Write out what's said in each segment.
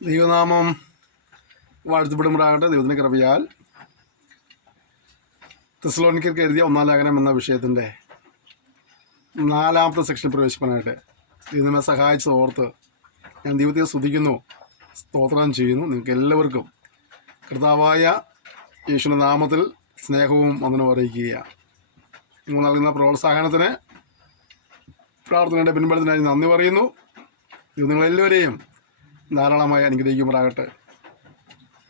ദൈവനാമം വാഴ്ത്തപ്പെടുമ്പോഴാകട്ടെ. ദൈവത്തിൻ്റെ കൃപയാൽ തെസ്സലോനിക്കർക്ക് എഴുതിയ 1-ാം ലേഖനം എന്ന വിഷയത്തിൻ്റെ 4-ാമത്തെ സെക്ഷനിൽ പ്രവേശിക്കാനായിട്ട് ദൈവമേ സഹായിച്ചത് ഓർത്ത് ഞാൻ ദൈവത്തെ സ്തുതിക്കുന്നു, സ്തോത്രം ചെയ്യുന്നു. നിങ്ങൾക്ക് എല്ലാവർക്കും കർത്താവായ യേശുവിൻ്റെ നാമത്തിൽ സ്നേഹവും വന്ദനവും അറിയിക്കുകയാണ്. നിങ്ങൾ നൽകുന്ന പ്രോത്സാഹനത്തിന്, പ്രാർത്ഥനയുടെ പിൻബലത്തിനായി നന്ദി പറയുന്നു. ഇത് നിങ്ങളെല്ലാവരെയും ധാരാളമായി അനുഗ്രഹിക്കുമാറാകട്ടെ.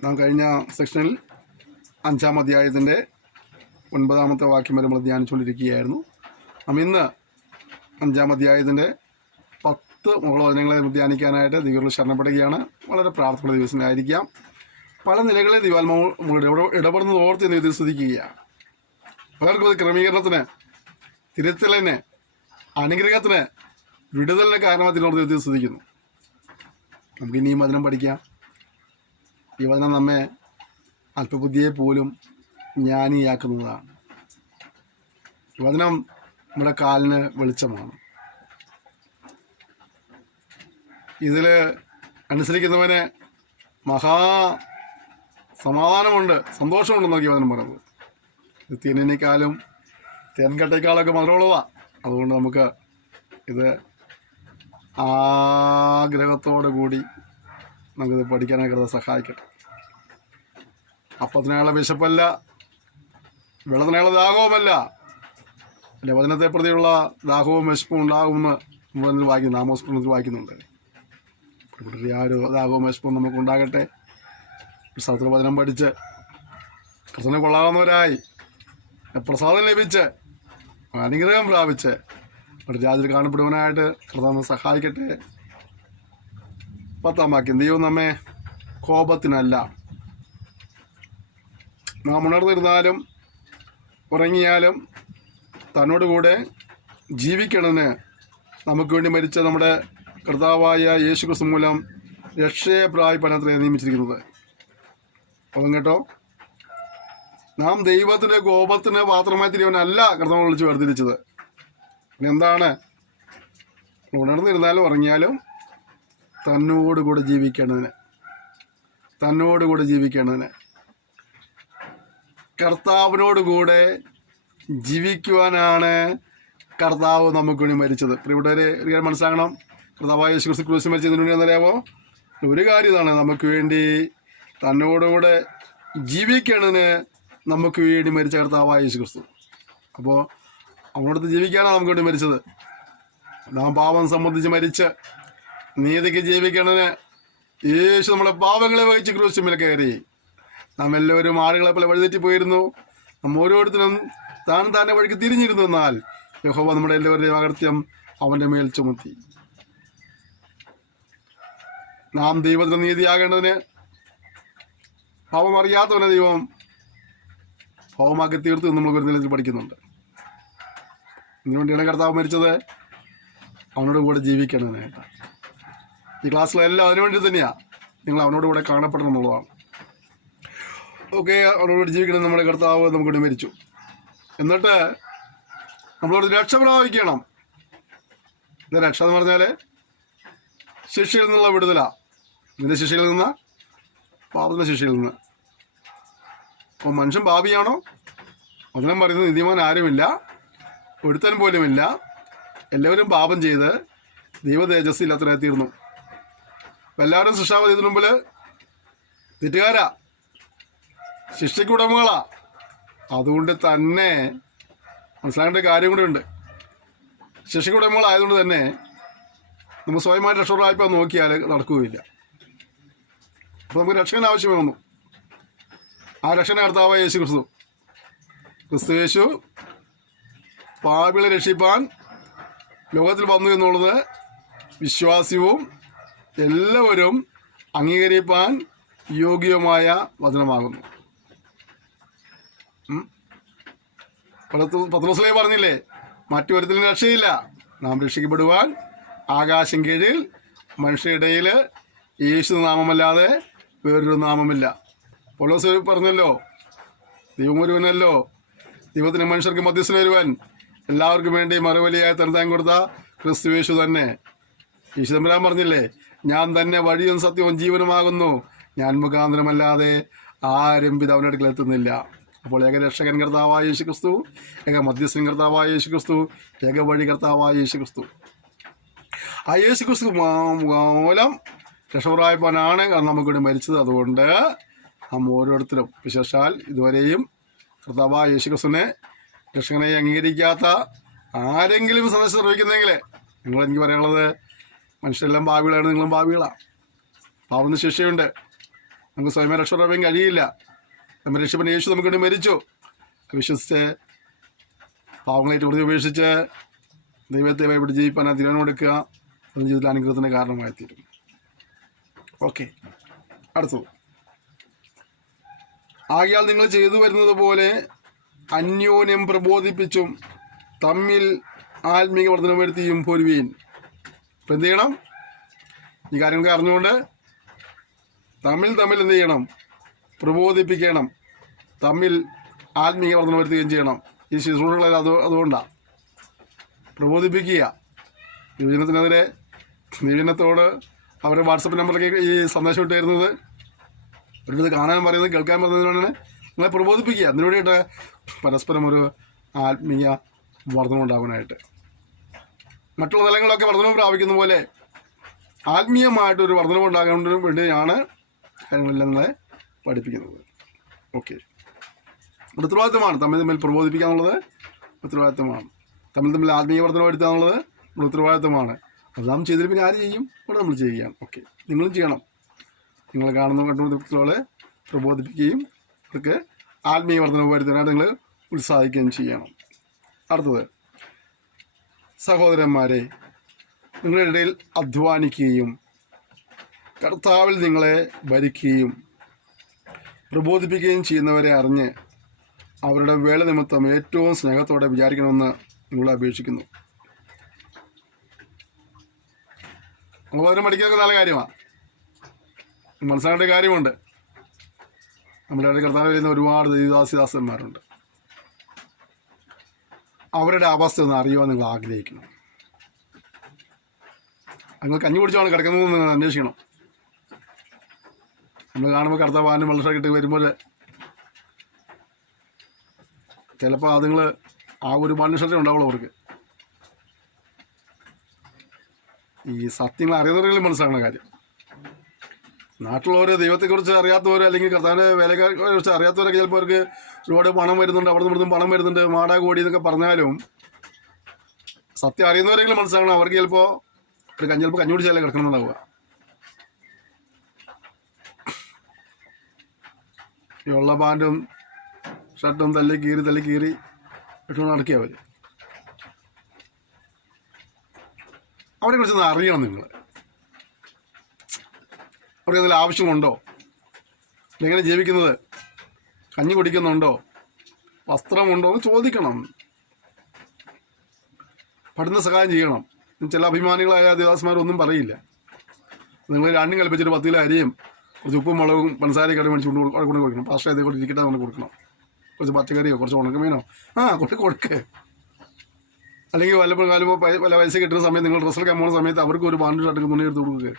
നാം കഴിഞ്ഞ സെക്ഷനിൽ 5-ാം അധ്യായത്തിൻ്റെ 9-ാമത്തെ വാക്യം വരെ നമ്മൾ ധ്യാനിച്ചുകൊണ്ടിരിക്കുകയായിരുന്നു. നാം ഇന്ന് 5-ാം അധ്യായത്തിൻ്റെ 10 മുകൾ വചനങ്ങളെ ധ്യാനിക്കാനായിട്ട് ദൈവത്തിൽ ശരണപ്പെടുകയാണ്. വളരെ പ്രാർത്ഥന ദിവസങ്ങളായിരിക്കാം. പല നിലകളിൽ ദൈവാത്മാവ് ഇടപെടുന്നത് ഓർത്ത് ദൈവത്തെ സ്തുതിക്കുകയാണ്. പലർക്കും അത് ക്രമീകരണത്തിന്, തിരുത്തലിന്, അനുഗ്രഹത്തിന്, വിടുതലിന് കാരണമായി ദൈവത്തെ സ്തുതിക്കുന്നു. നമുക്ക് ഇനിയും വചനം പഠിക്കാം. ഈ വചനം നമ്മെ അല്പബുദ്ധിയെ പോലും ജ്ഞാനിയാക്കുന്നതാണ്. ഈ വചനം നമ്മുടെ കാലിന് വെളിച്ചമാണ്. ഇതിൽ അനുസരിക്കുന്നവന് സമാധാനമുണ്ട്, സന്തോഷമുണ്ടെന്നൊക്കെ വചനം പറയുന്നത്. ഇത് തേനിനേക്കാളും തേൻകട്ടേക്കാളൊക്കെ മധുരമുള്ളതാണ്. അതുകൊണ്ട് നമുക്ക് ഇത് ആഗ്രഹത്തോടു കൂടി നമുക്കിത് പഠിക്കാനായിട്ട് സഹായിക്കട്ടെ. അപ്പത്തിനുള്ള വിശപ്പല്ല, വെള്ളത്തിനുള്ള ദാഹവുമല്ല, അല്ലെ വചനത്തെ പ്രതിയുള്ള ദാഹവും വിശപ്പും ഉണ്ടാകുമെന്ന് നമ്മൾ വായിക്കുന്നു. നാമോസ്മരണത്തിൽ വായിക്കുന്നുണ്ട്. ആ ഒരു ദാഹവും വിശപ്പും നമുക്കുണ്ടാകട്ടെ. സ്ഥലത്തിൽ വചനം പഠിച്ച് കർത്തനെ കൊള്ളാവുന്നവരായി പ്രസാദം ലഭിച്ച് അനുഗ്രഹം പ്രാപിച്ച് ഒരു രാജ്യത്തിൽ കാണപ്പെടുവാനായിട്ട് കർത്താവ് സഹായിക്കട്ടെ. 10-ാം വാക്യം, ദൈവം നമ്മെ കോപത്തിനല്ല, നാം ഉണർന്നിരുന്നാലും ഉറങ്ങിയാലും തന്നോടുകൂടെ ജീവിക്കണമെന്ന് നമുക്ക് വേണ്ടി മരിച്ച നമ്മുടെ കർത്താവായ യേശുക്രിസ്തു മൂലം രക്ഷയെ പ്രാപിപ്പാനത്രേ നിയമിച്ചിരിക്കുന്നത്. അപ്പം കേട്ടോ, നാം ദൈവത്തിൻ്റെ കോപത്തിന് പാത്രമായി തിരിയവനല്ല കർത്താവ് വിളിച്ച് വേർതിരിച്ചത്. പിന്നെ എന്താണ്? ഉണർന്നിരുന്നാലും ഉറങ്ങിയാലും തന്നോടുകൂടെ ജീവിക്കേണ്ടതിന് കർത്താവിനോടുകൂടെ ജീവിക്കുവാനാണ് കർത്താവ് നമുക്ക് വേണ്ടി മരിച്ചത്. പ്രിയപ്പെട്ടവരെ, ഒരു കാര്യം മനസ്സിലാക്കണം. കർത്താവായ യേശു ക്രൂശിൽ മരിച്ചതിന് വേണ്ടി എന്നറിയാമോ? ഒരു കാര്യം ഇതാണ്, നമുക്ക് വേണ്ടി തന്നോടുകൂടെ ജീവിക്കേണ്ടതിന് നമുക്ക് വേണ്ടി മരിച്ച കർത്താവായ യേശു ക്രിസ്തു. അപ്പോൾ അവനോടത്ത് ജീവിക്കാനാണ് നമുക്ക് വേണ്ടി മരിച്ചത്. നാം പാപം സംബന്ധിച്ച് മരിച്ച് നീതിക്ക് ജീവിക്കണതിന് യേശു നമ്മുടെ പാപങ്ങളെ വഹിച്ച് ക്രൂശിന്മേൽ കയറി. നാം എല്ലാവരും ആളുകളെ പോലെ വഴിതെറ്റിപ്പോയിരുന്നു. നാം ഓരോരുത്തരും താനെ വഴിക്ക് തിരിഞ്ഞിരുന്നു. എന്നാൽ യഹോവ നമ്മുടെ എല്ലാവരുടെയും അകൃത്യം അവൻ്റെ മേൽ ചുമത്തി. നാം ദൈവത്തിന് നീതിയാകേണ്ടതിന് പാപം അറിയാത്തവനെ ദൈവം പാവമാക്കി തീർത്ത് നമ്മൾ ഒരു നിലത്തിൽ പഠിക്കുന്നുണ്ട്. ഇതിനുവേണ്ടിയാണ് കർത്താവ് മരിച്ചത്, അവനോട് കൂടെ ജീവിക്കണമെന്നായിട്ട്. ഈ ക്ലാസ്സിലെല്ലാം അതിനുവേണ്ടി തന്നെയാണ്. നിങ്ങൾ അവനോട് കൂടെ കാണപ്പെടണം എന്നുള്ളതാണ്. ഓക്കെ, അവനോട് കൂടെ ജീവിക്കണം. നമ്മുടെ കർത്താവ് നമുക്ക് വേണ്ടി മരിച്ചു. എന്നിട്ട് നമ്മളോട് രക്ഷ പ്രാപിക്കണം. ഇത് രക്ഷ എന്ന് പറഞ്ഞാൽ ശിക്ഷയിൽ നിന്നുള്ള വിടുതലാണ്. ഇതിൻ്റെ ശിക്ഷയിൽ നിന്ന്, പാപത്തിൻ്റെ ശിക്ഷയിൽ നിന്ന്. അപ്പോൾ മനുഷ്യൻ പാപിയാണോ? അതിനും പറയുന്നത് നീതിമാൻ ആരുമില്ല, ഒരുത്തൻ പോലുമില്ല. എല്ലാവരും പാപം ചെയ്ത് ദൈവ തേജസ് ഇല്ലാത്തവരായി തീർന്നു. എല്ലാവരും ശിക്ഷാവധിയത്തിന് മുമ്പിൽ തെറ്റുകാരാ, ശിക്ഷയ്ക്ക് ഉടമകളാ. അതുകൊണ്ട് തന്നെ മനസ്സിലാക്കേണ്ട കാര്യം കൂടെ ഉണ്ട്. ശിക്ഷയ്ക്ക് ഉടമകളായതുകൊണ്ട് തന്നെ നമ്മൾ സ്വയമായിട്ട് രക്ഷപ്രാപിപ്പാൻ നോക്കിയാൽ നടക്കുകയില്ല. അപ്പോൾ നമുക്ക് രക്ഷകൻ ആവശ്യമേ വന്നു. ആ രക്ഷകനെ കർത്താവായ യേശു ക്രിസ്തു യേശു പാപികളെ രക്ഷിപ്പാൻ ലോകത്തിൽ വന്നു എന്നുള്ളത് വിശ്വാസ്യവും എല്ലാവരും അംഗീകരിപ്പാൻ യോഗ്യവുമായ വചനമാകുന്നു. പത്രോസിലേ പറഞ്ഞില്ലേ, മറ്റൊരുത്തിനും രക്ഷയില്ല, നാം രക്ഷിക്കപ്പെടുവാൻ ആകാശം കീഴിൽ മനുഷ്യരുടെയിൽ യേശു നാമമല്ലാതെ വേറൊരു നാമമില്ല. പൗലോസ് പറഞ്ഞല്ലോ, ദൈവം ഒരുവനല്ലോ, ദൈവത്തിന് മനുഷ്യർക്ക് മധ്യസ്ഥൻ വരുവാൻ, എല്ലാവർക്കും വേണ്ടി മറുവലിയായി തരുതാൻ കൊടുത്ത ക്രിസ്തു യേശു തന്നെ. യേശു തമ്പുരാൻ പറഞ്ഞില്ലേ, ഞാൻ തന്നെ വഴിയും സത്യവും ജീവനുമാകുന്നു, ഞാൻ മുഖാന്തരമല്ലാതെ ആരും പിതാവിന്റെ അടുക്കൽ എത്തുന്നില്ല. അപ്പോൾ ഏകരക്ഷകൻ കർത്താവായ യേശു ക്രിസ്തു, ഏക മധ്യസ്ഥൻ കർത്താവായ യേശു ക്രിസ്തു, ഏക വഴി കർത്താവായ യേശു ക്രിസ്തു. ആ യേശു ക്രിസ്തു മൂലം രക്ഷപ്രായപ്പനാണ് നമുക്കിവിടെ മരിച്ചത്. അതുകൊണ്ട് നാം ഓരോരുത്തരും വിശേഷാൽ ഇതുവരെയും കർത്താവായ യേശു ക്രിസ്തുവിനെ രക്ഷകനെ അംഗീകരിക്കാത്ത ആരെങ്കിലും സന്ദേശം നിർവഹിക്കുന്നെങ്കിൽ എനിക്ക് പറയാനുള്ളത്, മനുഷ്യരെല്ലാം ഭാവികളാണ്, നിങ്ങളും ഭാവികളാണ്. പാവുന്ന ശിക്ഷയുണ്ട്. നമുക്ക് സ്വയമേ രക്ഷപ്പെടാൻ കഴിയില്ല. നമ്മുടെ രക്ഷപ്പൻ യേശു നമുക്ക് വേണ്ടി മരിച്ചു. വിശ്വസിച്ച് പാവങ്ങളായിട്ട് വെറുതെ ഉപേക്ഷിച്ച് ദൈവത്തെ ഭയപ്പെട്ട് ജീവിക്കാൻ തീരുമാനമെടുക്കുക. അത് ജീവിതത്തിൽ അനുഗ്രഹത്തിന് കാരണമായി തീരും. ഓക്കെ, അടുത്തത്. ആകയാൽ നിങ്ങൾ ചെയ്തു വരുന്നത് പോലെ അന്യോന്യം പ്രബോധിപ്പിച്ചും തമ്മിൽ ആത്മീക വർധന വരുത്തിയും പോരുവീൻ. അപ്പം എന്ത് ചെയ്യണം? ഈ കാര്യങ്ങളൊക്കെ അറിഞ്ഞുകൊണ്ട് തമ്മിൽ എന്ത് ചെയ്യണം? പ്രബോധിപ്പിക്കണം. തമ്മിൽ ആത്മീയ വർധന വരുത്തുകയും ചെയ്യണം. ഈ ശുശ്രൂഷകളെ അതുകൊണ്ടാണ് പ്രബോധിപ്പിക്കുക. യുവജനത്തിനെതിരെ നിവീനത്തോട് അവരുടെ വാട്സപ്പ് നമ്പറിലേക്ക് ഈ സന്ദേശം ഇട്ട് തരുന്നത്, അവരുടെ കാണാൻ പറയുന്നത്, കേൾക്കാൻ പറയുന്നതിനാണ് നിങ്ങളെ പ്രബോധിപ്പിക്കുക. അതിനു വേണ്ടിയിട്ട് പരസ്പരം ഒരു ആത്മീയ വർധനം ഉണ്ടാകാനായിട്ട്. മറ്റുള്ള തലങ്ങളിലൊക്കെ വർധനവ് പ്രാപിക്കുന്ന പോലെ ആത്മീയമായിട്ടൊരു വർധനവ് ഉണ്ടാകാൻ വേണ്ടിയാണ് കാര്യങ്ങളെല്ലാം നിങ്ങളെ പഠിപ്പിക്കുന്നത്. ഓക്കെ, ഉത്തരവാദിത്തമാണ്. തമ്മിൽ പ്രബോധിപ്പിക്കുക എന്നുള്ളത് ഉത്തരവാദിത്തമാണ്. തമ്മിൽ ആത്മീയ വർധന വരുത്തുക എന്നുള്ളത് നമ്മുടെ ഉത്തരവാദിത്തമാണ്. അത് നാം ചെയ്തിട്ട് പിന്നെ ആര് ചെയ്യും? ഇവിടെ നമ്മൾ ചെയ്യുകയാണ്. ഓക്കെ, നിങ്ങളും ചെയ്യണം. നിങ്ങൾ കാണുന്ന കണ്ടുപിടുത്തങ്ങളെ പ്രബോധിപ്പിക്കുകയും അവർക്ക് ആത്മീയ വർധന വരുത്താനായിട്ട് നിങ്ങൾ ഉത്സാഹിക്കുകയും ചെയ്യണം. അടുത്തത്, സഹോദരന്മാരെ, നിങ്ങളുടെ ഇടയിൽ അധ്വാനിക്കുകയും കർത്താവിൽ നിങ്ങളെ ഭരിക്കുകയും പ്രബോധിപ്പിക്കുകയും ചെയ്യുന്നവരെ അറിഞ്ഞ് അവരുടെ വേല നിമിത്തം ഏറ്റവും സ്നേഹത്തോടെ വിചാരിക്കണമെന്ന് നിങ്ങളെ അപേക്ഷിക്കുന്നു. നമ്മളവരും പഠിക്കുന്നതൊക്കെ നല്ല കാര്യമാണ്. മനസ്സിലാക്കേണ്ട കാര്യമുണ്ട്. നമ്മുടെ ഇടയിൽ കർത്താവിൽ വരുന്ന ഒരുപാട് ദൈവദാസിദാസന്മാരുണ്ട്. അവരുടെ അവസ്ഥ ഒന്ന് അറിയുവാൻ നിങ്ങൾ ആഗ്രഹിക്കണം. നിങ്ങൾ കഞ്ഞി കുടിച്ചാണ് കിടക്കുന്നതെന്ന് നിങ്ങൾ അന്വേഷിക്കണം. നമ്മൾ കാണുമ്പോൾ കർത്താവ് ആനും വെള്ളഷർട്ട് വരുമ്പോൾ ചിലപ്പോൾ അതുങ്ങൾ ആ ഒരു മനുഷ്യർട്ടേ ഉണ്ടാവുള്ളൂ അവർക്ക്. ഈ സത്യങ്ങൾ അറിയുന്നവരെങ്കിലും മനസ്സിലാക്കുന്ന കാര്യം. നാട്ടിലുള്ളവർ ദൈവത്തെക്കുറിച്ച് അറിയാത്തവർ, അല്ലെങ്കിൽ കർത്താവിൻ്റെ വേലക്കാരെ കുറിച്ച് അറിയാത്തവരൊക്കെ ചിലപ്പോൾ അവർക്ക് ഒരുപാട് പണം വരുന്നുണ്ട്, അവിടെ നിന്നും പണം വരുന്നുണ്ട്, മാടാ കോടി എന്നൊക്കെ പറഞ്ഞാലും സത്യം അറിയുന്നവരെങ്കിലും മനസ്സിലാക്കണം. അവർക്ക് ചിലപ്പോൾ കഞ്ഞി കുടിച്ചാലേ കിടക്കണമെന്നുണ്ടാവുക. ഈ ഉള്ള പാൻറ്റും ഷർട്ടും തല്ലി കീറി ഇട്ടുകൊണ്ട് നടക്കുക അവർ. അവരെ കുറിച്ചൊന്ന് അറിയണം നിങ്ങൾ. അവർക്ക് എന്തെങ്കിലും ആവശ്യമുണ്ടോ? എങ്ങനെ ജീവിക്കുന്നത്? കഞ്ഞി കുടിക്കുന്നുണ്ടോ? വസ്ത്രമുണ്ടോ എന്ന് ചോദിക്കണം. പഠന സഹായം ചെയ്യണം. ചില അഭിമാനികളായ ദേവദാസന്മാരൊന്നും പറയില്ല. നിങ്ങൾ രണ്ടും കൽപ്പിച്ചിട്ട് 10 കിലോ അരിയും കുറച്ച് ഉപ്പും മുളകും പഞ്ചസാരയൊക്കെ മേടിച്ച് കൊണ്ട് കൊടുക്കണം. പാസ്റ്റർ ഇതേ കൂടി ഇരിക്കട്ടെ കൊണ്ട് കൊടുക്കണം. കുറച്ച് പച്ചക്കറിയോ കുറച്ച് ഉണക്കമീനോ കൊടുക്ക്. അല്ലെങ്കിൽ വല്ല പൈസ കിട്ടുന്ന സമയത്ത് നിങ്ങൾ ഡ്രസ്സിലൊക്കെ പോകുന്ന സമയത്ത് അവർക്ക് ഒരു പാൻറ്റും ഷർട്ടൊക്കെ തുണി എടുത്ത് കൊടുക്കുക.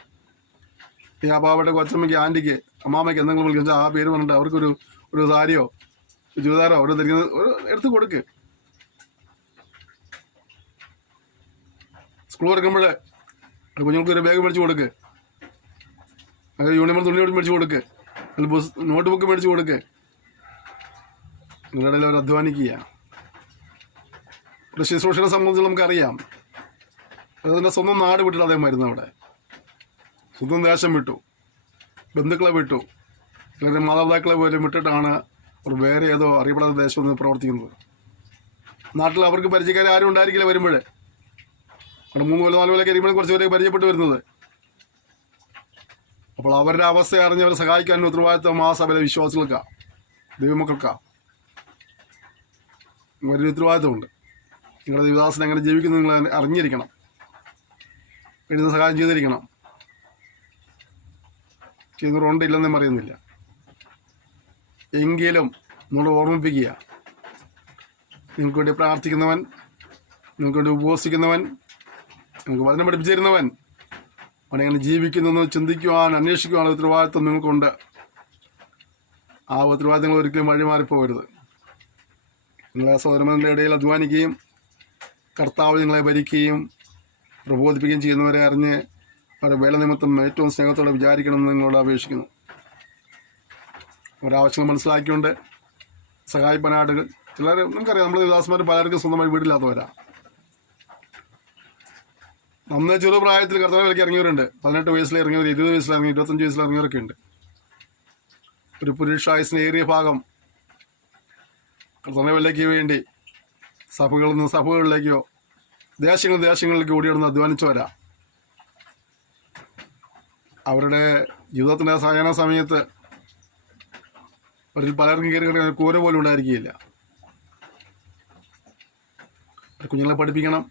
ഈ ആ പാവയുടെ കൊച്ചമ്മയ്ക്ക്, ആൻറ്റിക്ക്, അമ്മാമ്മയ്ക്ക് എന്തെങ്കിലും വിളിച്ചാൽ ആ പേര് പറഞ്ഞിട്ട് അവർക്കൊരു സാരിയോ ചുരിദാറോ ഒരു ധരിക്കുന്നത് എടുത്ത് കൊടുക്ക്. സ്കൂൾ തുറക്കുമ്പോൾ കുഞ്ഞുങ്ങൾക്ക് ഒരു ബാഗ് മേടിച്ച് കൊടുക്ക്. അത് യൂണിഫോം തുണി മേടിച്ച് കൊടുക്ക്. അല്ലെങ്കിൽ നോട്ട് ബുക്ക് മേടിച്ച് കൊടുക്ക്. നിങ്ങളുടെ ഇടയിൽ അവർ അധ്വാനിക്കുക. ഒരു ശുശ്രൂഷനെ സംബന്ധിച്ച് നമുക്കറിയാം. അതിൻ്റെ സ്വന്തം നാട് വിട്ടിട്ട് അദ്ദേഹം വരുന്നത്. അവിടെ സ്വന്തം ദേശം വിട്ടു, ബന്ധുക്കളെ വിട്ടു, അല്ലെങ്കിൽ മാതാപിതാക്കളെ പോലും വിട്ടിട്ടാണ് അവർ വേറെ ഏതോ അറിയപ്പെടാത്ത ദേശം നിന്ന് പ്രവർത്തിക്കുന്നത്. നാട്ടിൽ അവർക്ക് പരിചയക്കാരെ ആരും ഉണ്ടായിരിക്കില്ല. വരുമ്പോഴേ അവിടെ 3 കൊല്ലം 4 കൊല്ലം കഴിയുമ്പോഴും കുറച്ച് പേരെ പരിചയപ്പെട്ട് വരുന്നത്. അപ്പോൾ അവരുടെ അവസ്ഥ അറിഞ്ഞ് അവരെ സഹായിക്കാൻ ഉത്തരവാദിത്വം ആ സഭയിലെ വിശ്വാസികൾക്കാണ്, ദൈവമക്കൾക്കാണ്. വലിയ ഉത്തരവാദിത്വമുണ്ട്. നിങ്ങളുടെ ദൈവദാസൻ എങ്ങനെ ജീവിക്കുന്നത് നിങ്ങൾ അറിഞ്ഞിരിക്കണം. എഴുതുന്ന സഹായം ചെയ്തിരിക്കണം. ചെയ്യുന്നവരുണ്ട്, ഇല്ലെന്നും പറയുന്നില്ല. എങ്കിലും നമ്മൾ ഓർമ്മിപ്പിക്കുക, നിങ്ങൾക്ക് വേണ്ടി പ്രാർത്ഥിക്കുന്നവൻ, നിങ്ങൾക്ക് വേണ്ടി ഉപവസിക്കുന്നവൻ, നിങ്ങൾക്ക് വചനം പഠിപ്പിച്ചിരുന്നവൻ, അവനെങ്ങനെ ജീവിക്കുന്നു ചിന്തിക്കുവാൻ അന്വേഷിക്കുവാനുള്ള ഉത്തരവാദിത്വം നിങ്ങൾക്കുണ്ട്. ആ ഉത്തരവാദിത്തങ്ങൾ ഒരിക്കലും വഴിമാറിപ്പോകരുത്. നിങ്ങളെ സഹോദരങ്ങളുടെ ഇടയിൽ അധ്വാനിക്കുകയും കർത്താവ് നിങ്ങളെ ഭരിക്കുകയും പ്രബോധിപ്പിക്കുകയും ചെയ്യുന്നവരെ അറിഞ്ഞ് അവരുടെ വേല നിമിത്തം ഏറ്റവും സ്നേഹത്തോടെ വിചാരിക്കണമെന്ന് നിങ്ങളോട് അപേക്ഷിക്കുന്നു. ഒരാവശ്യങ്ങൾ മനസ്സിലാക്കിക്കൊണ്ട് സഹായിപ്പനായിട്ട് ചിലർ നമുക്കറിയാം, നമ്മൾ ദാസന്മാർ പലർക്കും സ്വന്തമായി വീടില്ലാത്തവരാ. നന്നേ ചെറുപ്രായത്തിൽ കർത്താവിലേക്ക് ഇറങ്ങിയവരുണ്ട്. 18 വയസ്സിൽ ഇറങ്ങിയവർ, 20 വയസ്സിൽ ഇറങ്ങി, 25 വയസ്സിൽ ഇറങ്ങിയവരൊക്കെ ഉണ്ട്. ഒരു പുരുഷായുസിന് ഏറിയ ഭാഗം കർത്താവിലേക്ക് വേണ്ടി സഭകളിൽ നിന്ന് സഭകളിലേക്കോ ദേശങ്ങളിലേക്ക് ഓടിയിടുന്ന അധ്വാനിച്ചവരാ. അവരുടെ ജീവിതത്തിൻ്റെ സായാഹ്ന സമയത്ത് അവരിൽ പലർക്കും കയറി കിടക്കുന്ന കൂര പോലും ഉണ്ടായിരിക്കുകയില്ല. കുഞ്ഞുങ്ങളെ പഠിപ്പിക്കണം,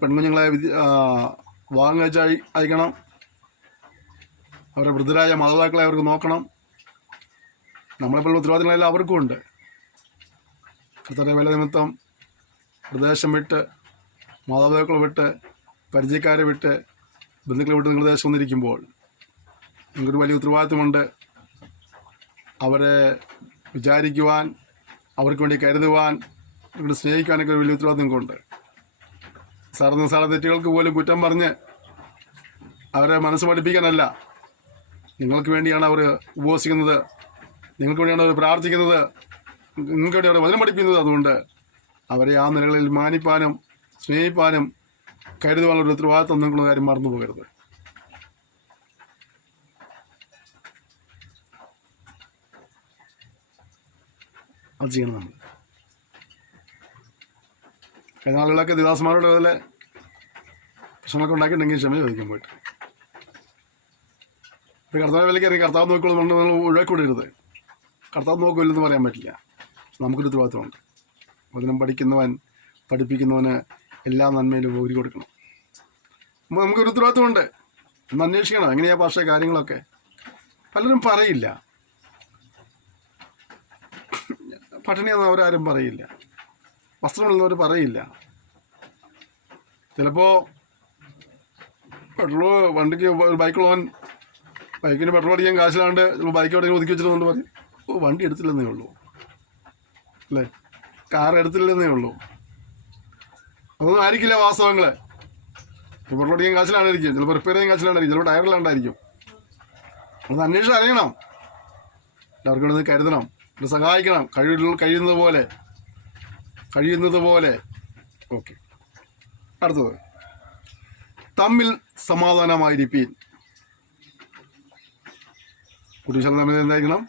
പെൺകുഞ്ഞുങ്ങളെ വിവാഹം കഴിച്ച് അയക്കണം, അവരുടെ വൃദ്ധരായ മാതാപിതാക്കളെ അവർക്ക് നോക്കണം. നമ്മളെപ്പോലുള്ള ഉത്തരവാദിത്തങ്ങളെല്ലാം അവർക്കും ഉണ്ട്. കർത്താവിന്റെ വേല നിമിത്തം പ്രദേശം വിട്ട്, മാതാപിതാക്കളെ വിട്ട്, പരിചയക്കാരെ വിട്ട്, ബന്ധുക്കളെ വിട്ട് നിങ്ങൾ ദേശം വന്നിരിക്കുമ്പോൾ നിങ്ങൾക്കൊരു വലിയ ഉത്തരവാദിത്തമുണ്ട്. അവരെ വിചാരിക്കുവാൻ, അവർക്ക് വേണ്ടി കരുതുവാൻ, നിങ്ങളുടെ സ്നേഹിക്കാനൊക്കെ ഒരു വലിയ ഉത്തരവാദിത്തം നിങ്ങൾക്കുണ്ട്. സാധാരണ തെറ്റുകൾക്ക് പോലും കുറ്റം പറഞ്ഞ് അവരെ മനസ്സ് പഠിപ്പിക്കാനല്ല, നിങ്ങൾക്ക് വേണ്ടിയാണ് അവർ ഉപവസിക്കുന്നത്, നിങ്ങൾക്ക് വേണ്ടിയാണ് അവർ പ്രാർത്ഥിക്കുന്നത്, നിങ്ങൾക്ക് വേണ്ടി അവരെ വചനം പഠിപ്പിക്കുന്നത്. അതുകൊണ്ട് അവരെ ആ നിലകളിൽ മാനിപ്പാനും സ്നേഹിപ്പാനും കരുതുവാനുള്ള ഉത്തരവാദിത്വം നിങ്ങളുടെ കാര്യം മറന്നു പോകരുത്. അത് ചെയ്യണം. നമ്മൾ കഴിഞ്ഞ ആളുകളൊക്കെ ദിദാസന്മാരോട് അതുപോലെ പ്രശ്നങ്ങളൊക്കെ ഉണ്ടാക്കിയിട്ടുണ്ടെങ്കിൽ ക്ഷമ ചോദിക്കാൻ പോയിട്ട് കർത്താവ് വിലയ്ക്ക് ഇറങ്ങി കർത്താവ് നോക്കിക്കൊള്ളുന്നുണ്ട്. നമ്മൾ ഒഴിവാക്കിവിടരുത്. കർത്താവ് നോക്കില്ലെന്ന് പറയാൻ പറ്റില്ല. നമുക്കൊരു ഉത്തരവാദിത്വമുണ്ട്. വചനം പഠിക്കുന്നവൻ പഠിപ്പിക്കുന്നവന് എല്ലാ നന്മയിലും ഊരി കൊടുക്കണം. അപ്പോൾ നമുക്കൊരു ഉത്തരവാദിത്വമുണ്ട്. ഒന്ന് അന്വേഷിക്കണം എങ്ങനെയാ ഭാഷ കാര്യങ്ങളൊക്കെ. പലരും പറയില്ല, പട്ടിണിയെന്ന് അവരാരും പറയില്ല, വസ്ത്രമുള്ളവർ പറയില്ല. ചിലപ്പോൾ പെട്രോൾ വണ്ടിക്ക് ഒരു ബൈക്കുള്ളവൻ ബൈക്കിന് പെട്രോൾ അടിക്കാൻ കാശിലാണ്ട് ബൈക്ക് എവിടെയെങ്കിലും ഒതുക്കി വെച്ചിട്ടുണ്ടെന്ന് പറയും, വണ്ടി എടുത്തില്ലെന്നേ ഉള്ളൂ, അല്ലേ, കാർ എടുത്തില്ലെന്നേ ഉള്ളൂ. അതൊന്നും ആയിരിക്കില്ല വാസ്തവങ്ങൾ. പെട്രോൾ അടിക്കാൻ കാശിലാണ്ടായിരിക്കും, ചിലപ്പോൾ റിപ്പയർ ചെയ്യാൻ കാശിലാണ്ടായിരിക്കും, ചിലപ്പോൾ ടയറിലാണ്ടായിരിക്കും. അത് അന്വേഷിച്ച് അറിയണം. എല്ലാവർക്കും വേണ്ടി കരുതണം, സഹായിക്കണം കഴിയുന്നത് പോലെ. ഓക്കെ, അടുത്തത് തമ്മിൽ സമാധാനമായിരിപ്പീൻ. കുട്ടികൾ തമ്മിൽ എന്തായിരിക്കണം?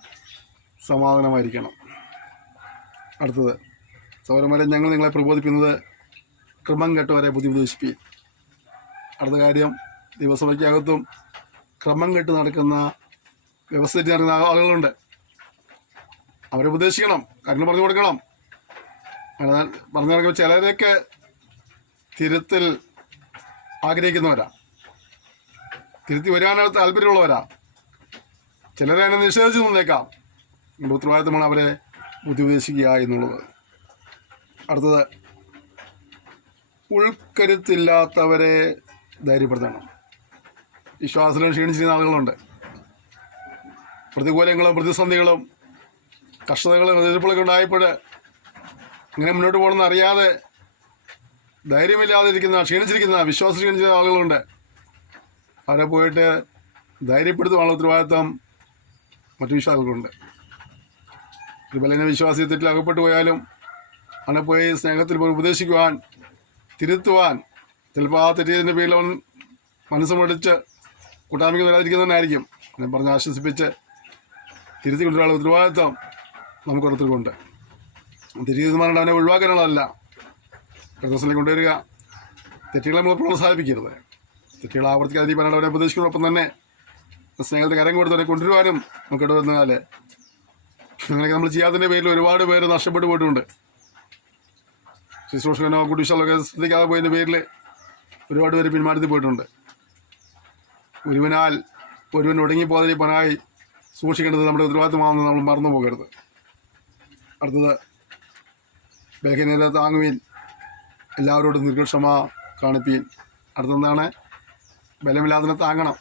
സമാധാനമായിരിക്കണം. അടുത്തത് സൗരന്മാരെ, ഞങ്ങൾ നിങ്ങളെ പ്രബോധിപ്പിക്കുന്നത് ക്രമം കെട്ടവരെ ബുദ്ധി ഉപദേശിപ്പീൻ. അടുത്ത കാര്യം, ദൈവസഭയ്ക്കകത്തും ക്രമം കെട്ട് നടക്കുന്ന വ്യവസ്ഥ നടക്കുന്ന ആളുകളുണ്ട്. അവരെ ഉപദേശിക്കണം, കാര്യങ്ങൾ പറഞ്ഞു കൊടുക്കണം. പറഞ്ഞു നടക്കുമ്പോൾ ചിലരൊക്കെ തിരുത്തിൽ ആഗ്രഹിക്കുന്നവരാ, തിരുത്തി വരാനായിട്ട് താല്പര്യമുള്ളവരാ. ചിലരെ അതിനെ നിഷേധിച്ച് നിന്നേക്കാം. നമ്മുടെ ഉത്തരവാദിത്തമാണ് അവരെ ബുദ്ധി ഉപദേശിക്കുക എന്നുള്ളത്. അടുത്തത്, ഉൾക്കരുത്തില്ലാത്തവരെ ധൈര്യപ്പെടുത്തണം. വിശ്വാസത്തിൽ ക്ഷീണിച്ചിരുന്ന ആളുകളുണ്ട്. പ്രതികൂലങ്ങളും പ്രതിസന്ധികളും കഷ്ടതകളും എതിർപ്പുകളൊക്കെ ഉണ്ടായപ്പോൾ ഇങ്ങനെ മുന്നോട്ട് പോകണമെന്ന് അറിയാതെ ധൈര്യമില്ലാതിരിക്കുന്ന, വിശ്വാസം ക്ഷീണിച്ചിരുന്ന ആളുകളുണ്ട്. അവരെ പോയിട്ട് ധൈര്യപ്പെടുത്തുവാനുള്ള ഉത്തരവാദിത്വം മറ്റു വിശ്വാസികളുണ്ട്. ഒരു ബലഹീന വിശ്വാസി തെറ്റിൽ അകപ്പെട്ടു പോയാലും അവനെ പോയി സ്നേഹത്തിൽ പോയി ഉപദേശിക്കുവാൻ, തിരുത്തുവാൻ, ചിലപ്പോൾ ആ തെറ്റിയതിൻ്റെ പേരിൽ അവൻ മനസ്സ് മടിച്ച് കൂട്ടായ്മയ്ക്ക് വരാതിരിക്കുന്നവനായിരിക്കും. അവനെ പറഞ്ഞ് ആശ്വസിപ്പിച്ച് തിരുത്തി കൊണ്ടുവരാനുള്ള ഉത്തരവാദിത്വം നമുക്കോരോരുത്തർക്കുണ്ട്. തെറ്റി തീരുമാനം അവനെ ഒഴിവാക്കാനുള്ളതല്ല, ദിവസത്തിലേക്ക് കൊണ്ടുവരിക. തെറ്റുകളെ നമ്മൾ പ്രോത്സാഹിപ്പിക്കരുത്. തെറ്റുകൾ ആവർത്തിക്കാതിരിക്കാനാണ് അവരെ ഉപദേശിക്കുന്നതോടൊപ്പം തന്നെ സ്നേഹത്തിന് കരം കൊടുത്തവരെ കൊണ്ടുവരുവാനും നമുക്ക് ഇടവന്നാൽ അങ്ങനെയൊക്കെ നമ്മൾ ചെയ്യാത്തതിൻ്റെ പേരിൽ ഒരുപാട് പേര് നഷ്ടപ്പെട്ടു പോയിട്ടുണ്ട്. ശുശ്രൂഷകനോ കുട്ടികളൊക്കെ ശ്രദ്ധിക്കാതെ പോയതിൻ്റെ പേരിൽ ഒരുപാട് പേര് പിന്മാറ്റി പോയിട്ടുണ്ട്. ഒരുവൻ ഒടുങ്ങിപ്പോകാതിരിക്കാനായി സൂക്ഷിക്കേണ്ടത് നമ്മുടെ ഉത്തരവാദിത്തമാണെന്ന് നമ്മൾ മറന്നു പോകരുത്. അടുത്തത്, ബലഹീനത താങ്ങുവീൻ, എല്ലാവരോടും ദീർഘക്ഷമ കാണിപ്പീൻ. അടുത്തെന്താണ്? ബലമില്ലാത്തതിനെ താങ്ങണം.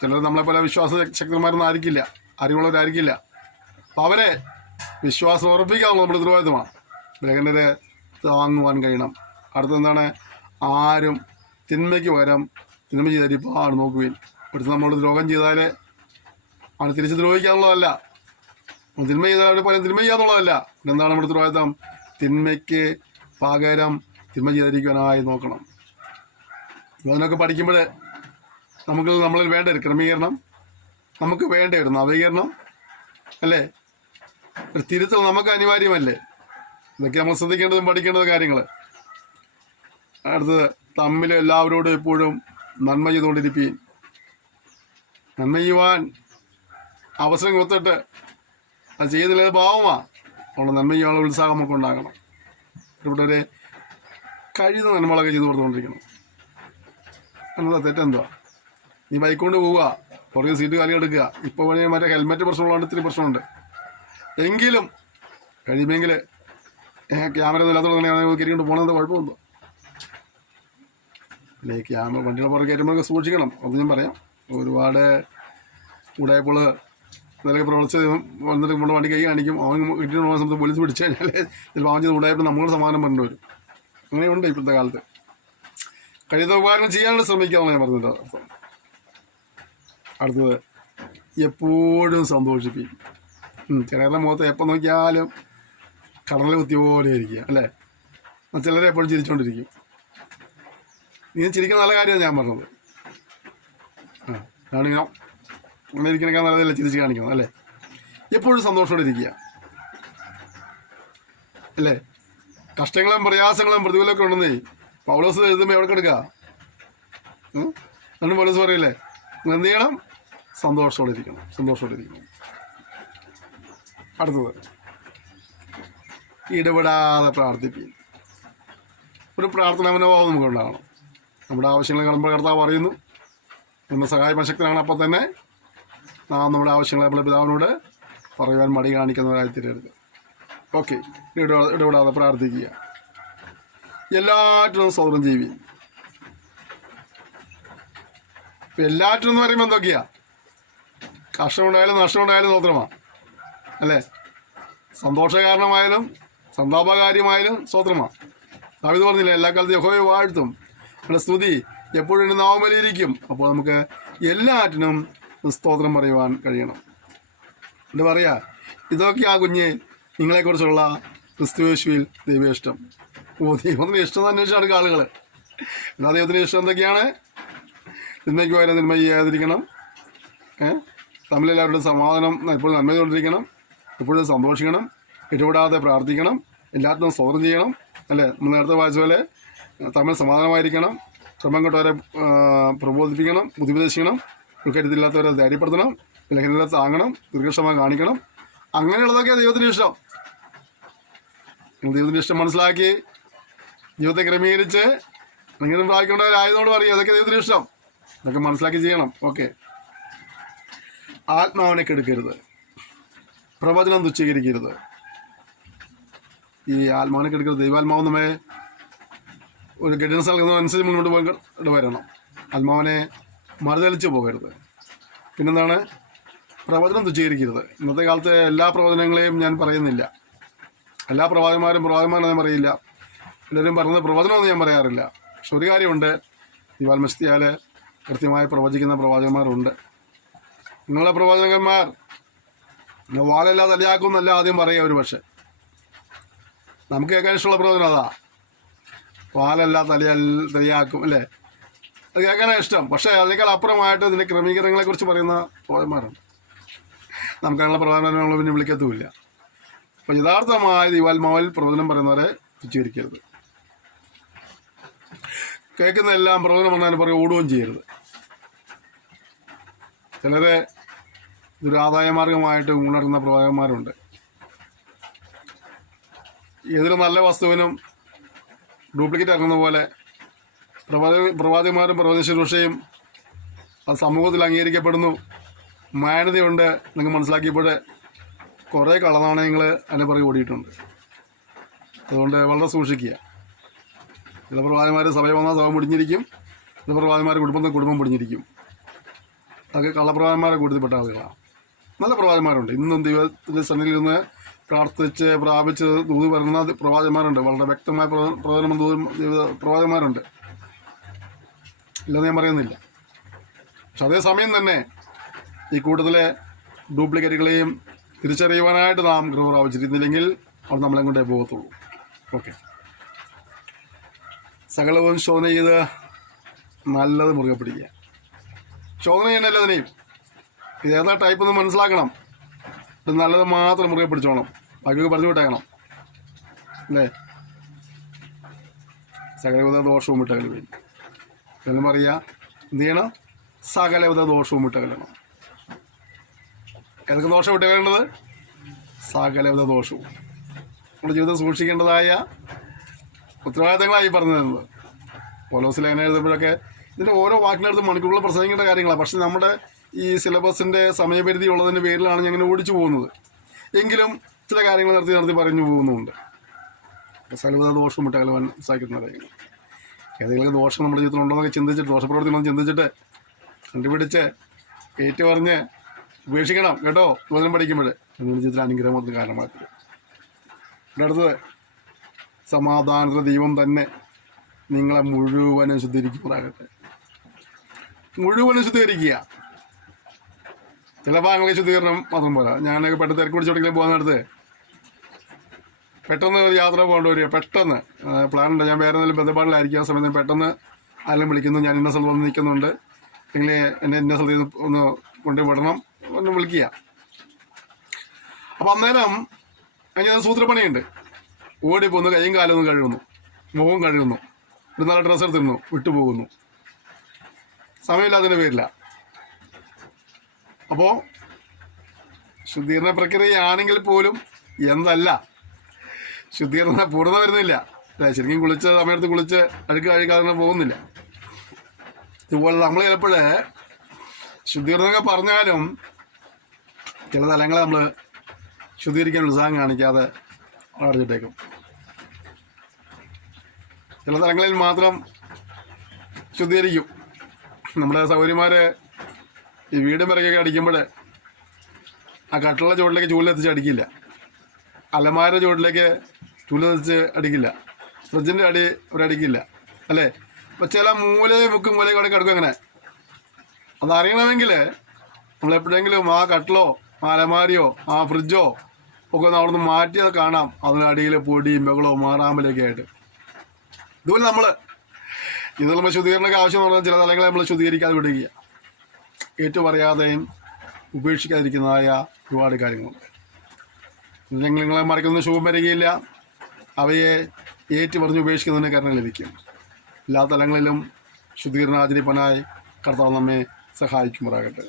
ചിലർ നമ്മളെപ്പോലെ വിശ്വാസ ശക്തന്മാരൊന്നും ആയിരിക്കില്ല, അറിവുള്ളവരായിരിക്കില്ല. അപ്പം അവരെ വിശ്വാസം ഉറപ്പിക്കാനുള്ള നമ്മുടെ ഉത്തരവാദിത്തമാണ്. ബലഹീനരെ താങ്ങുവാൻ കഴിയണം. അടുത്തെന്താണ്? ആരും തിന്മയ്ക്ക് പകരം തിന്മ ചെയ്തിരിപ്പാണ് നോക്കുവിൻ. അടുത്ത് നമ്മളോട് ദ്രോഹം ചെയ്താൽ അവനെ തിരിച്ച് ദ്രോഹിക്കാന്നുള്ളതല്ല, തിന്മ ചെയ്താൽ അവരെ പോലെ തിന്മ ചെയ്യാന്നുള്ളതല്ല. എന്താണ് നമ്മുടെ ഉത്തരവാദിത്തം? തിന്മയ്ക്ക് പകരം തിന്മ ചെയ്തിരിക്കാനായി നോക്കണം. അതിനൊക്കെ പഠിക്കുമ്പോൾ നമ്മളിൽ വേണ്ട ഒരു ക്രമീകരണം, നമുക്ക് വേണ്ട ഒരു നവീകരണം അല്ലേ, ഒരു തിരുത്തൽ നമുക്ക് അനിവാര്യമല്ലേ? ഇതൊക്കെ നമ്മൾ ശ്രദ്ധിക്കേണ്ടതും പഠിക്കേണ്ടതും കാര്യങ്ങൾ. അടുത്തത്, തമ്മിൽ എല്ലാവരോടും എപ്പോഴും നന്മ ചെയ്തുകൊണ്ടിരിപ്പീൻ. നന്മ ചെയ്യുവാൻ അവസരം കൊടുത്തിട്ട് അത് ചെയ്യുന്നില്ല, അത് പാവമാണ്. അതുകൊണ്ട് നന്മ ചെയ്യാനുള്ള ഉത്സാഹം നമുക്ക് ഉണ്ടാകണം. ഇവിടെ കഴിയുന്ന നന്മകളൊക്കെ ചെയ്തു കൊടുത്തുകൊണ്ടിരിക്കണം. എന്നതാ തെറ്റെന്തുവാ? നീ ബൈക്ക് കൊണ്ട് പോവുക, പുറകെ സീറ്റ് കാലി എടുക്കുക. ഇപ്പോൾ വേണമെങ്കിൽ മറ്റേ ഹെൽമെറ്റ് പ്രശ്നമുള്ളതുകൊണ്ട് ഇത്തിരി പ്രശ്നമുണ്ട്. എങ്കിലും കഴിയുമെങ്കിൽ ക്യാമറ ഒന്നും ഇല്ലാത്തതുകൊണ്ട് കയറിക്കൊണ്ട് പോകണത് കുഴപ്പമൊന്നും അല്ലേ. വണ്ടിയുടെ പുറകെ കയറ്റുമ്പോഴൊക്കെ സൂക്ഷിക്കണം. അത് ഞാൻ പറയാം. ഒരുപാട് ഉടായപ്പോൾ ഇതൊക്കെ പ്രവർത്തിച്ച് വന്നിട്ട് നമ്മുടെ വണ്ടി കൈ കാണിക്കും. അവൻ കിട്ടിയ സമയത്ത് പോലീസ് പിടിച്ചു കഴിഞ്ഞാൽ ചിലപ്പോൾ അവൻ ചെയ്ത് ഉടായപ്പോൾ നമ്മുടെ സമാധാനം പറഞ്ഞു വരും. അങ്ങനെയുണ്ട് ഇപ്പോഴത്തെ കാലത്ത്. കഴിയുന്ന ഉപകാരം ചെയ്യാനുള്ള ശ്രമിക്കാമെന്ന് ഞാൻ പറഞ്ഞിട്ട് അർത്ഥം. അടുത്തത്, എപ്പോഴും സന്തോഷിപ്പിക്കും. ചിലരുടെ മുഖത്ത് എപ്പോൾ നോക്കിയാലും കടലിൽ കുത്തിയ പോലെ ഇരിക്കുക അല്ലേ. ചിലരെ എപ്പോഴും ചിരിച്ചുകൊണ്ടിരിക്കും. നീ ചിരിക്കുന്ന നല്ല കാര്യമാണ് ഞാൻ പറഞ്ഞത്. കാണിക്കണം, അങ്ങനെ ഇരിക്കണേക്കാൾ നല്ലതല്ലേ ചിരിച്ച് കാണിക്കണം അല്ലേ. എപ്പോഴും സന്തോഷത്തോടെ ഇരിക്കുക അല്ലേ. കഷ്ടങ്ങളും പ്രയാസങ്ങളും പ്രതികൂലമൊക്കെ ഉണ്ടെന്നേ പൗലോസ് എഴുതുമ്പോൾ എവിടെ കിടക്കുക? അന്ന് പൗലോസ് പറയില്ലേ, എന്ത് ചെയ്യണം? സന്തോഷത്തോടെ ഇരിക്കണം, സന്തോഷത്തോടെ ഇരിക്കണം. അടുത്തത്, ഇടപെടാതെ പ്രാർത്ഥിപ്പിക്കും. ഒരു പ്രാർത്ഥന മനോഭാവം നമുക്ക് ഉണ്ടാകണം. നമ്മുടെ ആവശ്യങ്ങൾ കാണുമ്പോൾ കർത്താവ് പറയുന്നു, നമ്മുടെ സഹായശക്തനാണ്. അപ്പോൾ തന്നെ നാം നമ്മുടെ ആവശ്യങ്ങളെ നമ്മുടെ പിതാവിനോട് പറയുവാൻ മടി കാണിക്കുന്നവരായി തീരരുത്. ഓക്കെ, ഇടപെടാതെ പ്രാർത്ഥിക്കുക. എല്ലാറ്റിനും സ്വതന്ത്രം ജീവി. എല്ലാറ്റിനും എന്ന് പറയുമ്പോൾ എന്തൊക്കെയാ? കഷ്ടമുണ്ടായാലും നഷ്ടമുണ്ടായാലും സ്വതന്ത്രമാണ് അല്ലേ. സന്തോഷകാരണമായാലും സന്താപകാര്യമായാലും സ്വതന്ത്രമാണ്. ദാവീദ് പറഞ്ഞില്ല, എല്ലാ കാലത്തും യഹോവയെ വാഴ്ത്തും, നമ്മുടെ സ്തുതി എപ്പോഴും എൻ്റെ നാമമേലിരിക്കും. അപ്പോൾ നമുക്ക് എല്ലാറ്റിനും സ്തോത്രം പറയുവാൻ കഴിയണം. എന്താ പറയുക? ഇതൊക്കെ ആ കുഞ്ഞ് നിങ്ങളെക്കുറിച്ചുള്ള ക്രിസ്തുയേശുവിൽ ദൈവേഷ്ടം. ദൈവത്തിന് ഇഷ്ടം അന്വേഷിച്ചാണ് ആളുകൾ. എന്നാൽ ദൈവത്തിന് ഇഷ്ടം എന്തൊക്കെയാണ്? തിന്മയ്ക്ക് പകരം തിന്മ ചെയ്യാതിരിക്കണം, തമ്മിലെല്ലാവരുടെ സമാധാനം എപ്പോഴും നന്മ ചെയ്തുകൊണ്ടിരിക്കണം, എപ്പോഴും സന്തോഷിക്കണം, ഇടപെടാതെ പ്രാർത്ഥിക്കണം, എല്ലാത്തിനും സ്തോത്രം ചെയ്യണം അല്ലേ. നമ്മൾ നേരത്തെ വായിച്ച പോലെ തമ്മിൽ സമാധാനമായിരിക്കണം, ശ്രമം കെട്ടവരെ പ്രബോധിപ്പിക്കണം, ബുദ്ധിപദേശിക്കണം, ഉൾക്കരുത്തില്ലാത്തവരെ ധൈര്യപ്പെടുത്തണം, ലഹരികളെ താങ്ങണം, ദീർഘക്ഷമ കാണിക്കണം. അങ്ങനെയുള്ളതൊക്കെ ദൈവത്തിന് ഇഷ്ടം. ദൈവത്തിൻ്റെ ഇഷ്ടം മനസ്സിലാക്കി ജീവിതത്തെ ക്രമീകരിച്ച് അങ്ങനെ പ്രാപിക്കേണ്ടവരായതുകൊണ്ട് പറയും അതൊക്കെ ദൈവത്തിന് ഇഷ്ടം. ഇതൊക്കെ മനസ്സിലാക്കി ചെയ്യണം. ഓക്കെ, ആത്മാവിനെ കെടുക്കരുത്, പ്രവചനം തുച്ഛീകരിക്കരുത്. ഈ ആത്മാവിനെ കെടുക്കരുത്. ദൈവാത്മാവ് നമ്മെ ഒരു ഗൈഡൻസ് നൽകുന്നതനുസരിച്ച് മുന്നോട്ട് പോയി വരണം. ആത്മാവിനെ മറുതലിച്ച് പോകരുത്. പിന്നെന്താണ്? പ്രവചനം തുച്ഛീകരിക്കരുത്. ഇന്നത്തെ കാലത്തെ എല്ലാ പ്രവചനങ്ങളെയും ഞാൻ പറയുന്നില്ല. എല്ലാ പ്രവാചകന്മാരും പറയില്ല. എല്ലാവരും പറയുന്നത് പ്രവചനമൊന്നും ഞാൻ പറയാറില്ല. പക്ഷെ ഒരു കാര്യമുണ്ട്, ദിവാൽമസ്തിയാൽ കൃത്യമായി പ്രവചിക്കുന്ന പ്രവാചകന്മാരുണ്ട്. നിങ്ങളെ പ്രവാചകന്മാർ വാലല്ലാതെ തലയാക്കുമെന്നല്ല ആദ്യം പറയുക. ഒരു പക്ഷെ നമുക്ക് കേൾക്കാൻ ഇഷ്ടമുള്ള പ്രവചനം അതാ, വാലല്ല തലയാക്കും അല്ലേ. അത് കേൾക്കാനാണ് ഇഷ്ടം. പക്ഷേ അതിനേക്കാൾ അപ്പുറമായിട്ട് ഇതിൻ്റെ ക്രമീകരണങ്ങളെക്കുറിച്ച് പറയുന്ന പ്രവാചകന്മാരുണ്ട്. നമുക്കതിനുള്ള പ്രവാചകന്മാരെ പിന്നെ വിളിക്കത്തുമില്ല. അപ്പോൾ യഥാർത്ഥമായ ദൈവാത്മാവിൽ പ്രവചനം പറയുന്നവരെ തുച്ഛീകരിക്കരുത്. കേൾക്കുന്ന എല്ലാം പ്രവചനം പറഞ്ഞാൽ പറയും ഓടുകയും ചെയ്യരുത്. ചിലരെ ഇതൊരു ആദായ മാർഗമായിട്ട് ഉണർന്ന പ്രവാചകന്മാരുണ്ട്. ഏതൊരു നല്ല വസ്തുവിനും ഡ്യൂപ്ലിക്കേറ്റ് ഇറങ്ങുന്ന പോലെ പ്രവാചകന്മാരും പ്രവചന ശുശ്രൂഷയും അത് സമൂഹത്തിൽ അംഗീകരിക്കപ്പെടുന്നു, മാന്യതയുണ്ട് നിങ്ങൾ മനസ്സിലാക്കിയപ്പോൾ കുറേ കള്ളനാണയങ്ങൾ അതിനെ പുറകെ ഓടിയിട്ടുണ്ട്. അതുകൊണ്ട് വളരെ സൂക്ഷിക്കുക. ചില പ്രവാചകന്മാർ സഭയിൽ വന്നാൽ സഭ മുടിഞ്ഞിരിക്കും, ഇത് പ്രവാചകന്മാരെ കുടുംബം പൊടിഞ്ഞിരിക്കും. അതൊക്കെ കള്ളപ്രവാചകന്മാരെ കൂട്ടത്തിൽപ്പെട്ട ആളുകളാണ്. നല്ല പ്രവാചകന്മാരുണ്ട്. ഇന്നും ദൈവത്തിൻ്റെ സന്നിധിയിൽ നിന്ന് പ്രാർത്ഥിച്ച് പ്രാപിച്ച് ദൂത് വരുന്ന പ്രവാചകന്മാരുണ്ട്. വളരെ വ്യക്തമായ പ്രവചനം പ്രവാചകന്മാരുണ്ട്, ഇല്ലെന്ന് ഞാൻ പറയുന്നില്ല. പക്ഷെ അതേസമയം തന്നെ ഈ കൂട്ടത്തിലെ ഡ്യൂപ്ലിക്കേറ്റുകളെയും തിരിച്ചറിയുവാനായിട്ട് നാം കൃപ പ്രാപിച്ചിരുന്നില്ലെങ്കിൽ അവർ നമ്മളെ കൊണ്ടേ പോകത്തുള്ളൂ. ഓക്കെ, സകലവും ശോധന ചെയ്ത് നല്ലത് മുറുകെ പിടിക്കുക. ശോധന ചെയ്യുന്നല്ല അതിനെയും ഇത് ഏതാ ടൈപ്പ് എന്ന് മനസ്സിലാക്കണം. ഇത് നല്ലത് മാത്രം മുറുകെ പിടിച്ചോണം, ബാക്കിയൊക്കെ പറഞ്ഞു വിട്ടേക്കണം അല്ലേ. സകലവിധ ദോഷവും വിട്ടകൽ വരും എന്നും പറയുക. എന്ത് ചെയ്യണം? സകലവിധ ദോഷവും വിട്ടകലണം. ഏതൊക്കെ ദോഷം വിട്ടകലേണ്ടത്? സകലവിധ ദോഷവും. നമ്മുടെ ജീവിതം സൂക്ഷിക്കേണ്ടതായ ഉത്തരവാദിത്തങ്ങളായി പറഞ്ഞു തരുന്നത്. പൗലോസ് ലേഖനം എഴുതുമ്പോഴൊക്കെ ഇതിൻ്റെ ഓരോ വാക്കിനടുത്ത് മണിക്കൂറുകൾ പ്രസംഗിക്കേണ്ട കാര്യങ്ങളാണ്. പക്ഷെ നമ്മുടെ ഈ സിലബസിൻ്റെ സമയപരിധി ഉള്ളതിൻ്റെ പേരിലാണ് ഞാൻ ഇങ്ങനെ ഓടിച്ചു പോകുന്നത്. എങ്കിലും ചില കാര്യങ്ങൾ നിർത്തി പറഞ്ഞു പോകുന്നുമുണ്ട്. സകലവിധ ദോഷവും വിട്ടകലുവാൻ സാധിക്കുന്ന കാര്യങ്ങൾ. ഏതെങ്കിലും ദോഷം നമ്മുടെ ജീവിതത്തിൽ ഉണ്ടോന്നൊക്കെ ചിന്തിച്ചിട്ട്, ദോഷപ്രവർത്തികളൊന്നും ചിന്തിച്ചിട്ട് കണ്ടുപിടിച്ച് ഏറ്റുപറഞ്ഞ് ഉപേക്ഷിക്കണം കേട്ടോ. വചനം പഠിക്കുമ്പോൾ നമ്മുടെ ജീവിതത്തിൽ അനുഗ്രഹത്തിന് കാരണമായിട്ട്. ഇവിടെ അടുത്തത്, സമാധാനത്തിൻ്റെ ദൈവം തന്നെ നിങ്ങളെ മുഴുവനും ശുദ്ധീകരിക്കുമ്പോഴാകട്ടെ. മുഴുവനും ശുദ്ധീകരിക്കുക. ചില ഭാഗങ്ങളെ ശുദ്ധീകരണം മാത്രം പോരാ. ഞാനൊക്കെ പെട്ടെന്ന് തിരക്ക് പിടിച്ചോട്ടെങ്കിലും പോകുന്നിടത്ത് പെട്ടെന്ന് ഒരു യാത്ര പോകേണ്ടി വരിക. പെട്ടെന്ന് പ്ലാനുണ്ട്, ഞാൻ വേറെ എന്തെങ്കിലും ബന്ധപ്പാടിലായിരിക്കും. ആ സമയത്ത് പെട്ടെന്ന് ആരെങ്കിലും വിളിക്കുന്നു, ഞാൻ ഇന്ന സ്ഥലത്ത് വന്ന് നിൽക്കുന്നുണ്ട്, നിങ്ങൾ എന്നെ ഇന്ന സ്ഥലത്ത് നിന്ന് ഒന്ന് കൊണ്ടുവിടണം, ഒന്ന് വിളിക്കുക. അപ്പം അന്നേരം ഞാൻ സൂത്രപ്പണിയുണ്ട്. ഓടിപ്പോന്ന് കൈയും കാലും ഒന്ന് കഴുകുന്നു, മുഖം കഴുകുന്നു, ഒരു നല്ല ഡ്രസ്സ് എടുത്തിരുന്നു, വിട്ടുപോകുന്നു. സമയമില്ലാത്തതിൻ്റെ പേരില്ല. അപ്പോൾ ശുദ്ധീകരണ പ്രക്രിയയാണെങ്കിൽ പോലും എന്തല്ല, ശുദ്ധീകരണ പൂർണ്ണത വരുന്നില്ല. ശരിക്കും കുളിച്ച സമയത്ത് കുളിച്ച് അഴുക്ക് കഴിക്കാതെ പോകുന്നില്ല. ഇതുപോലെ നമ്മൾ ചിലപ്പോൾ ശുദ്ധീകരണമൊക്കെ പറഞ്ഞാലും ചില തലങ്ങളെ നമ്മൾ ശുദ്ധീകരിക്കാൻ ഉത്സാഹം കാണിക്കാതെ അടച്ചിട്ടേക്കും. ചില തലങ്ങളിൽ മാത്രം ശുദ്ധീകരിക്കും. നമ്മുടെ സൗകര്യന്മാർ ഈ വീടും പിറകൊക്കെ അടിക്കുമ്പോൾ ആ കട്ടിലുള്ള ചുവട്ടിലേക്ക് ചൂലെത്തിച്ച് അടിക്കില്ല, അലമാര ചുവട്ടിലേക്ക് ചൂലെത്തിച്ച് അടിക്കില്ല, ഫ്രിഡ്ജിൻ്റെ അടി അവരടിക്കില്ല അല്ലേ. അപ്പോൾ ചില മുക്കും മൂലയൊക്കെ അവിടെ കിടക്കും. അങ്ങനെ അതറിയണമെങ്കിൽ നമ്മളെപ്പോഴെങ്കിലും ആ കട്ടിലോ ആ അലമാരിയോ ആ ഫ്രിഡ്ജോ ഒക്കെ ഒന്ന് അവിടെ നിന്ന് മാറ്റിയത് കാണാം. അതിനടിയിൽ പൊടിയും ബഹളവും മാറാമ്പലൊക്കെ ആയിട്ട്. ഇതുപോലെ ഇത് നമ്മൾ ശുദ്ധീകരണമൊക്കെ ആവശ്യമെന്ന് പറഞ്ഞാൽ ചില തലങ്ങളെ നമ്മൾ ശുദ്ധീകരിക്കാതെ വിടുക, ഏറ്റുപറയാതെയും ഉപേക്ഷിക്കാതിരിക്കുന്നതായ ഒരുപാട് കാര്യങ്ങളുണ്ട്. നിങ്ങളെ മറിക്കുന്ന ശുഭം വരികയില്ല. അവയെ ഏറ്റുപറഞ്ഞ് ഉപേക്ഷിക്കുന്നതിന് കാരണം ലഭിക്കും. എല്ലാ തലങ്ങളിലും ശുദ്ധീകരണാചരിപ്പനായി കർത്താവ് നമ്മെ സഹായിക്കുമാറാകട്ടെ.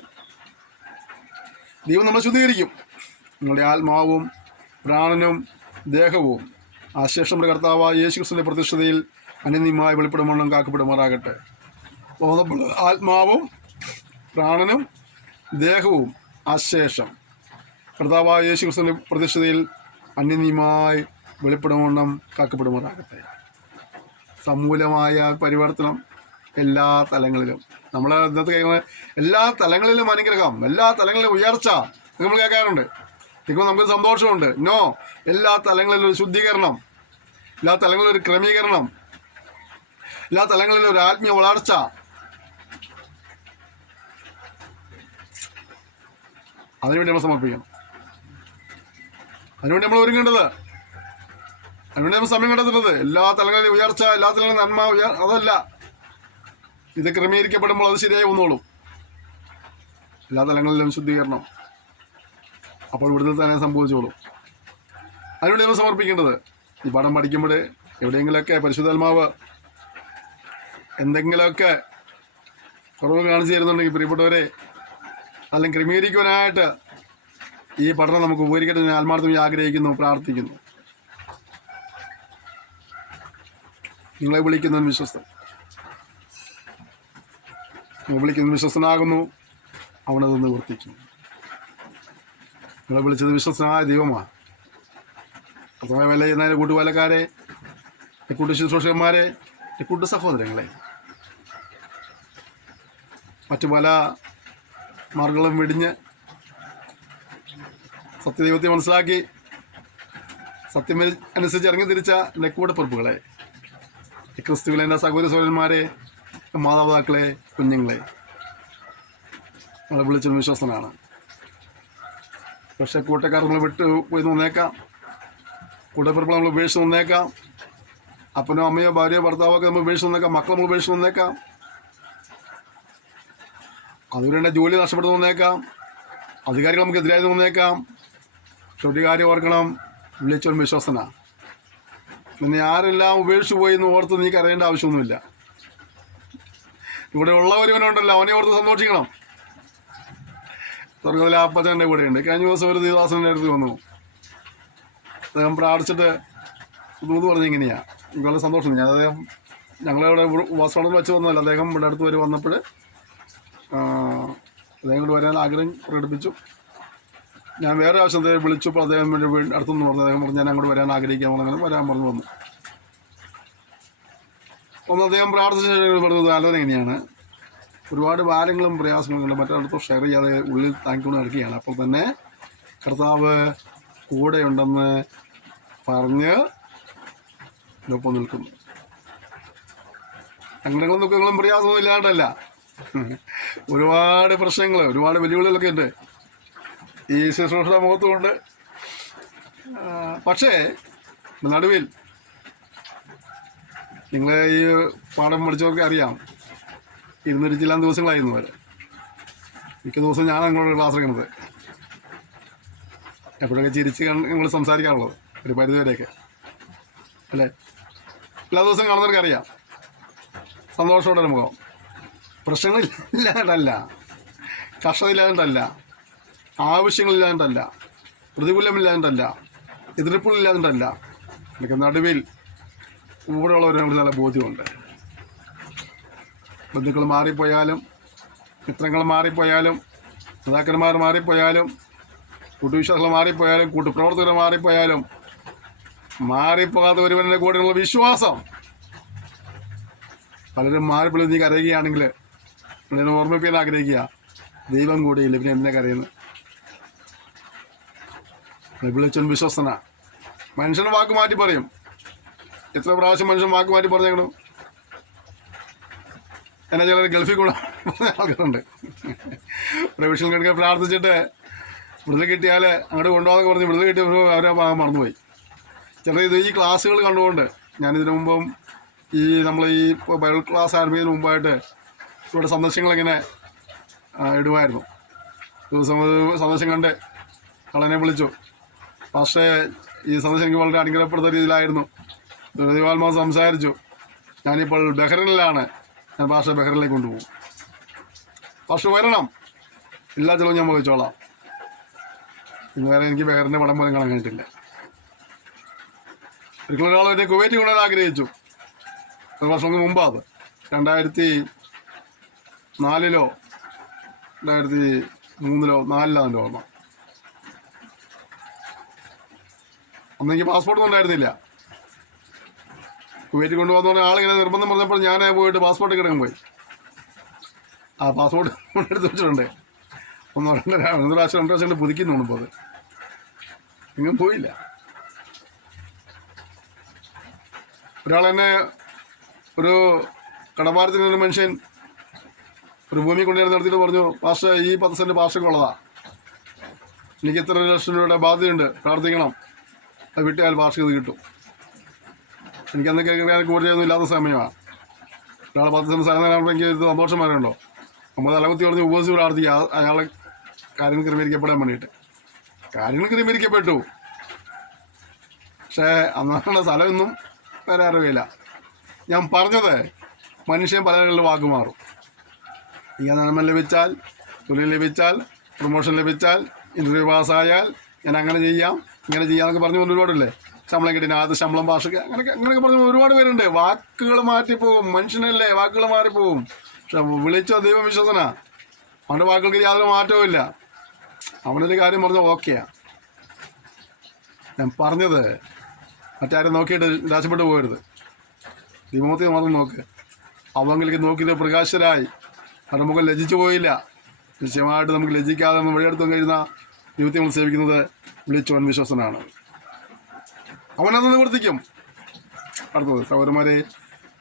ദൈവം നമ്മളെ ശുദ്ധീകരിക്കും. നിങ്ങളുടെ ആത്മാവും പ്രാണനും ദേഹവും ആശേഷം നമ്മുടെ കർത്താവായ യേശുക്രിസ്തുവിന്റെ പ്രതിഷ്ഠതയിൽ അനന്യമായി വെളിപ്പെടുമെന്നും കാക്കപ്പെടുമാറാകട്ടെ. ആത്മാവും പ്രാണനും ദേഹവും ആശേഷം കർത്താവായ യേശുക്രിസ്തുവിന്റെ പ്രതിഷ്ഠതയിൽ അനന്യമായി വെളിപ്പെടുമെന്നും കാക്കപ്പെടുമാറാകട്ടെ. സമൂലമായ പരിവർത്തനം എല്ലാ തലങ്ങളിലും. നമ്മൾ ഇന്നത്തെ കേൾക്കുന്ന എല്ലാ തലങ്ങളിലും അനുഗ്രഹം, എല്ലാ തലങ്ങളിലും ഉയർച്ച നമ്മൾ കേൾക്കാറുണ്ട്. ഇപ്പോൾ നമുക്ക് സന്തോഷമുണ്ട്. നോ, എല്ലാ തലങ്ങളിലും ഒരു ശുദ്ധീകരണം, എല്ലാ തലങ്ങളിലും ഒരു ക്രമീകരണം, എല്ലാ തലങ്ങളിലും ഒരു ആത്മീയ വളർച്ച. അതിനുവേണ്ടി നമ്മൾ സമർപ്പിക്കണം. അതിനുവേണ്ടി നമ്മൾ ഒരുങ്ങേണ്ടത്, അതിനുവേണ്ടി നമ്മൾ സമയം കണ്ടെത്തുന്നത്. എല്ലാ തലങ്ങളിലും ഉയർച്ച, എല്ലാ തലങ്ങളിലും നന്മ, അതല്ല. ഇത് ക്രമീകരിക്കപ്പെടുമ്പോൾ അത് ശരിയായി വന്നോളും. എല്ലാ തലങ്ങളിലും ശുദ്ധീകരണം, അപ്പോൾ ഇവിടുന്ന് തന്നെ സംഭവിച്ചോളും. അതിനുവേണ്ടി നമ്മൾ സമർപ്പിക്കേണ്ടത്. ഈ പാഠം പഠിക്കുമ്പോൾ എവിടെയെങ്കിലുമൊക്കെ പരിശുദ്ധാത്മാവ് എന്തെങ്കിലുമൊക്കെ കുറവ് കാണിച്ചു തരുന്നുണ്ടെങ്കിൽ പ്രിയപ്പെട്ടവരെ, അല്ലെങ്കിൽ ക്രമീകരിക്കുവാനായിട്ട് ഈ പഠനം നമുക്ക് ഉപകരിക്കട്ടെ എന്ന് ആത്മാർത്ഥമായി ആഗ്രഹിക്കുന്നു, പ്രാർത്ഥിക്കുന്നു. നിങ്ങളെ വിളിക്കുന്നവൻ വിശ്വസ്തൻ. നിങ്ങൾ വിളിക്കുന്നത് വിശ്വസ്തനാകുന്നു, അവനത് നിവർത്തിക്കുന്നു. നിങ്ങളെ വിളിച്ചത് വിശ്വസ്തനായ ദൈവമാണ്. അത്രമേ വില ചെയ്യുന്നതിൻ്റെ കൂട്ടുവേലക്കാരെ, കൂട്ടു ശുശ്രൂഷകന്മാരെ, കൂട്ടു സഹോദരങ്ങളെ, മറ്റു പല മാർഗങ്ങളും വെടിഞ്ഞ് സത്യദൈവത്തെ മനസ്സിലാക്കി സത്യം അനുസരിച്ച് ഇറങ്ങി തിരിച്ച എൻ്റെ കൂടപ്പിറപ്പുകളെ, ക്രിസ്തുവിലെ എൻ്റെ സഹോദര സഹോദരന്മാരെ, മാതാപിതാക്കളെ, കുഞ്ഞുങ്ങളെ, നമ്മളെ വിളിച്ചൊരു വിശ്വസനാണ്. പക്ഷേ കൂട്ടക്കാർ നമ്മൾ വിട്ട് പോയി വന്നേക്കാം, കൂടപ്പിറപ്പ് നമ്മൾ ഉപേക്ഷിച്ച് വന്നേക്കാം, അപ്പനോ അമ്മയോ ഭാര്യയോ ഭർത്താവോ ഒക്കെ നമ്മൾ ഉപേക്ഷിച്ച് വന്നേക്കാം, മക്കൾ നമ്മൾ ഉപേക്ഷിച്ച് വന്നേക്കാം, അതുകൊണ്ട് ജോലി നഷ്ടപ്പെട്ടു വന്നേക്കാം, അധികാരികൾ നമുക്ക് എതിരായി വന്നേക്കാം. പക്ഷെ ഒരു കാര്യം ഓർക്കണം, വിളിച്ചൊരു വിശ്വസനാണ്. പിന്നെ ആരെല്ലാം ഉപേക്ഷിച്ച് പോയി എന്ന് ഓർത്ത് നീ അറിയേണ്ട ആവശ്യമൊന്നുമില്ല. ഇവിടെ ഉള്ളവരവനുണ്ടല്ലോ, അവനെ ഓർത്ത് സന്തോഷിക്കണം. സ്വർഗത്തിലെ അപ്പച്ചൻ്റെ കൂടെയുണ്ട്. കഴിഞ്ഞ ദിവസം ഒരു ദൈവദാസൻ്റെ അടുത്ത് വന്നു. അദ്ദേഹം പ്രാർത്ഥിച്ചിട്ട് ദൂത് പറഞ്ഞിങ്ങനെയാണ്. എനിക്ക് വളരെ സന്തോഷം. ഞാൻ അദ്ദേഹം ഞങ്ങളിവിടെ വാസവണത്തിൽ വെച്ച് വന്നതല്ല, അദ്ദേഹം ഇവിടെ അടുത്ത് വരെ വന്നപ്പോൾ അദ്ദേഹം കൂടെ വരാൻ ആഗ്രഹം പ്രകടിപ്പിച്ചു. ഞാൻ വേറെ ആവശ്യം അദ്ദേഹം വിളിച്ചപ്പോൾ അദ്ദേഹം എൻ്റെ അടുത്തുനിന്ന് പറഞ്ഞു. അദ്ദേഹം പറഞ്ഞു ഞാൻ അങ്ങോട്ട് വരാൻ ആഗ്രഹിക്കാം, അങ്ങനെ വരാൻ പറഞ്ഞു വന്നു. ഒന്ന് അദ്ദേഹം പ്രാർത്ഥിച്ച പറഞ്ഞത് ആലോചന എങ്ങനെയാണ്, ഒരുപാട് ഭാരങ്ങളും പ്രയാസങ്ങളും മറ്റൊരിടത്തും ഷെയർ ചെയ്യാതെ ഉള്ളിൽ താങ്ങിക്കൊണ്ട് നടക്കുകയാണ്. അപ്പോൾ തന്നെ കർത്താവ് കൂടെയുണ്ടെന്ന് പറഞ്ഞ് ഒപ്പം നിൽക്കുന്നു. സങ്കടങ്ങളും ദുഃഖങ്ങളും പ്രയാസമൊന്നും ഇല്ലാണ്ടല്ല, ഒരുപാട് പ്രശ്നങ്ങൾ, ഒരുപാട് വെല്ലുവിളികളൊക്കെ ഉണ്ട് ഈ ശുശ്രൂഷയുടെ മുഖത്തുകൊണ്ട്. പക്ഷേ നടുവിൽ നിങ്ങളെ ഈ പാഠം പഠിച്ചവർക്ക് അറിയാം, 200 ചില ദിവസങ്ങളായിരുന്നു വരെ. മിക്ക ദിവസവും ഞാൻ നിങ്ങളോട് ക്ലാസ് എടുക്കുന്നത്, എപ്പോഴൊക്കെ ചിരിച്ച് നിങ്ങൾ സംസാരിക്കാറുള്ളത് ഒരു പരിധിവരെയൊക്കെ അല്ലേ. എല്ലാ ദിവസവും കാണുന്നവർക്ക് അറിയാം സന്തോഷത്തോടെ മുഖം. പ്രശ്നങ്ങളില്ലാണ്ടല്ല, കഷ്ടതയില്ലാണ്ടല്ല, ആവശ്യങ്ങളില്ലാണ്ടല്ല, പ്രതികൂലമില്ലാണ്ടല്ല, എതിർപ്പുകളില്ലാണ്ടല്ല, എനിക്ക് നടുവിൽ കൂടെയുള്ളവരെ നല്ല ബോധ്യമുണ്ട്. ബന്ധുക്കൾ മാറിപ്പോയാലും, മിത്രങ്ങൾ മാറിപ്പോയാലും, നേതാക്കന്മാർ മാറിപ്പോയാലും, കൂട്ടുവിശ്വാസികൾ മാറിപ്പോയാലും, കൂട്ടുപ്രവർത്തകർ മാറിപ്പോയാലും, മാറിപ്പോകാത്ത ഒരുവൻ്റെ കൂടെയുള്ള വിശ്വാസം. പലരും മാറിപ്പോയി നീ കരയുകയാണെങ്കിൽ എന്നെ ഓർമ്മിപ്പിക്കാൻ ആഗ്രഹിക്കുക, ദൈവം കൂടെയില്ല, പിന്നെ എന്തിനാ കരയുന്നത്? വിളിച്ചൊരു വിശ്വസന. മനുഷ്യൻ വാക്ക് മാറ്റി പറയും. എത്ര പ്രാവശ്യം മനുഷ്യൻ വാക്ക് മാറ്റി പറഞ്ഞേക്കണം. എന്നെ ചിലർ ഗൾഫിൽ കൂടെ ആൾക്കാരുണ്ട്. പ്രവിഷൻ കിടക്കെ പ്രാർത്ഥിച്ചിട്ട് വിടുതൽ കിട്ടിയാൽ അങ്ങോട്ട് കൊണ്ടുപോകാതെ പറഞ്ഞ് വിടുതൽ കിട്ടിയപ്പോൾ അവരെ മറന്നുപോയി. ചിലർ ഇത് ഈ ക്ലാസ്സുകൾ കണ്ടുകൊണ്ട്, ഞാനിതിനു മുമ്പും നമ്മൾ ഈ ബൈബിൾ ക്ലാസ് ആരംഭിക്കുന്നതിന് മുമ്പായിട്ട് ഇവിടെ സന്ദേശങ്ങളിങ്ങനെ ഇടുമായിരുന്നു. ദിവസം സന്ദേശം കണ്ട് ആളെന്നെ വിളിച്ചു, പക്ഷേ ഈ സന്ദേശം എനിക്ക് വളരെ അനുഗ്രഹപ്പെടുത്ത രീതിയിലായിരുന്നു. ദൈവാത്മാവ് സംസാരിച്ചു. ഞാനിപ്പോൾ ബഹ്റിനിലാണ്, ഞാൻ ഭാഷ ബഹ്റിനിലേക്ക് കൊണ്ടുപോകും. പക്ഷെ വരണം, എല്ലാ ചിലവും ഞാൻ വഹിച്ചോളാം. ഇന്ന് വരെ എനിക്ക് ബഹ്റിൻ്റെ പടം പോലും കാണാൻ കഴിഞ്ഞിട്ടില്ല. ഒരിക്കലൊരാൾ എന്നെ കുവൈറ്റ് കൊണ്ടുവരാൻ ആഗ്രഹിച്ചു. ഒരു വർഷങ്ങൾക്ക് മുമ്പാണ്, 2004 2003 2004 എൻ്റെ ഓർമ്മ. അന്നെനിക്ക് പാസ്പോർട്ടൊന്നും ഉണ്ടായിരുന്നില്ല. കുവൈറ്റ് കൊണ്ടുപോകുന്ന പറഞ്ഞ ആളിങ്ങനെ നിർബന്ധം പറഞ്ഞപ്പോൾ ഞാൻ പോയിട്ട് പാസ്പോർട്ട് കിടക്കാൻ പോയി. ആ പാസ്പോർട്ട് എടുത്ത് വെച്ചിട്ടുണ്ട്. 1 പ്രാവശ്യം 2 പ്രാവശ്യം പുതുക്കുന്നുണ്ട്. ഇപ്പോൾ അത് ഇങ്ങനെ പോയില്ല. ഒരാളെന്നെ ഒരു കടപ്പാരത്തിനൊരു മനുഷ്യൻ ഒരു ഭൂമി കൊണ്ടുവരുന്ന നടത്തിയിട്ട് പറഞ്ഞു, പാസ്റ്റർ ഈ 10 സെൻറ്റ് പാസ്റ്റർക്കുള്ളതാണ്, എനിക്ക് ഇത്ര ലക്ഷം രൂപയുടെ ബാധ്യതയുണ്ട്, പ്രാർത്ഥിക്കണം, അത് വിട്ടാൽ പാർഷികത കിട്ടും. എനിക്കന്ന് കേൾക്കാൻ കൂടുതലൊന്നും ഇല്ലാത്ത സമയമാണ്. ഒരാൾ 10 സെൻറ്റ് സ്ഥലം തരാൻ എനിക്ക് ഇത് സന്തോഷം വരണ്ടോ? നമ്മൾ തലകുത്തി പറഞ്ഞ് ഉപവസിച്ച് പ്രാർത്ഥിക്കുക അയാളെ കാര്യങ്ങൾ ക്രമീകരിക്കപ്പെടാൻ വേണ്ടിയിട്ട്. കാര്യങ്ങൾ ക്രമീകരിക്കപ്പെട്ടു, പക്ഷേ അന്നാണ് സ്ഥലമൊന്നും വരാറില്ല. ഞാൻ പറഞ്ഞത് മനുഷ്യൻ പലരുടെ വാക്ക് മാറും. ഈ നന്മ ലഭിച്ചാൽ, തൊഴിൽ ലഭിച്ചാൽ, പ്രൊമോഷൻ ലഭിച്ചാൽ, ഇൻ്റർവ്യൂ പാസ്സായാൽ ഞാൻ അങ്ങനെ ചെയ്യാം ഇങ്ങനെ ചെയ്യാമെന്നൊക്കെ പറഞ്ഞു ഒരുപാടില്ലേ. ശമ്പളം കിട്ടിയ ആദ്യത്തെ ശമ്പളം ഭാഷയ്ക്ക് അങ്ങനെയൊക്കെ പറഞ്ഞ ഒരുപാട് പേരുണ്ട്. വാക്കുകൾ മാറ്റിപ്പോവും, മനുഷ്യനല്ലേ, വാക്കുകൾ മാറിപ്പോവും. പക്ഷെ വിളിച്ചോ ദൈവം വിശ്വസന, അവൻ്റെ വാക്കുകൾക്ക് യാതൊരു മാറ്റവും ഇല്ല. അവനൊരു കാര്യം പറഞ്ഞ ഓക്കെയാണ്. ഞാൻ പറഞ്ഞത് മറ്റാരും നോക്കിയിട്ട് രാശപ്പെട്ടു പോകരുത്. ദൈവമത്തെ മാത്രം നോക്ക്. അവങ്കിലേക്ക് നോക്കിയത് പ്രകാശരായി അവരുടെ മുഖം ലജ്ജിച്ചു പോയില്ല. നിശ്ചയമായിട്ട് നമുക്ക് ലജ്ജിക്കാതെ നമ്മൾ വഴിയെടുത്തും കഴിയുന്ന ദൈവത്തെ നമ്മൾ സേവിക്കുന്നത് വിളിച്ചവൻ വിശ്വസനാണ്. അവനത് നിവർത്തിക്കും. അടുത്തത് സഹോദരന്മാരെ,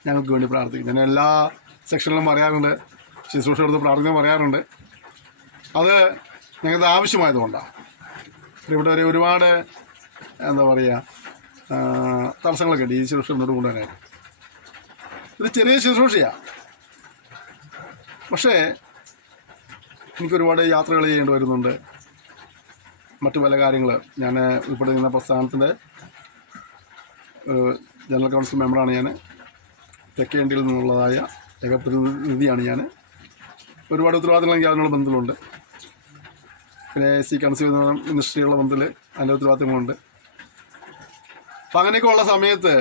ഞങ്ങൾക്ക് വേണ്ടി പ്രാർത്ഥിക്കും. ഞാൻ എല്ലാ സെക്ഷനിലും പറയാറുണ്ട്, ശുശ്രൂഷ എടുത്ത് പ്രാർത്ഥന പറയാറുണ്ട്. അത് ഞങ്ങൾക്ക് ആവശ്യമായതുകൊണ്ടാണ്. പ്രിയപ്പെട്ടവരെ, ഒരുപാട് എന്താ പറയുക തടസ്സങ്ങളൊക്കെ ഉണ്ട് ഈ ശുശ്രൂഷ മുന്നോട്ട് കൊണ്ടുവരാനായിട്ട്. ഇത് ചെറിയ ശുശ്രൂഷയാണ്, പക്ഷേ എനിക്കൊരുപാട് യാത്രകൾ ചെയ്യേണ്ടി വരുന്നുണ്ട്. മറ്റു പല കാര്യങ്ങൾ. ഞാൻ ഉൾപ്പെടുന്ന പ്രസ്ഥാനത്തിൻ്റെ ജനറൽ കൗൺസിൽ മെമ്പറാണ്. ഞാൻ തെക്കേ ഇന്ത്യയിൽ നിന്നുള്ളതായ ഏകപ്രതിനിധിയാണ്. ഞാൻ ഒരുപാട് ഉത്തരവാദിത്തങ്ങൾ എനിക്ക് അതിനുള്ള ബന്ധത്തിലുണ്ട്. പിന്നെ കൺസ്യൂമർ മിനിസ്ട്രിയുള്ള ബന്ധത്തിൽ അതിൻ്റെ ഉത്തരവാദിത്തങ്ങളുണ്ട്. അപ്പം അങ്ങനെയൊക്കെ ഉള്ള സമയത്ത്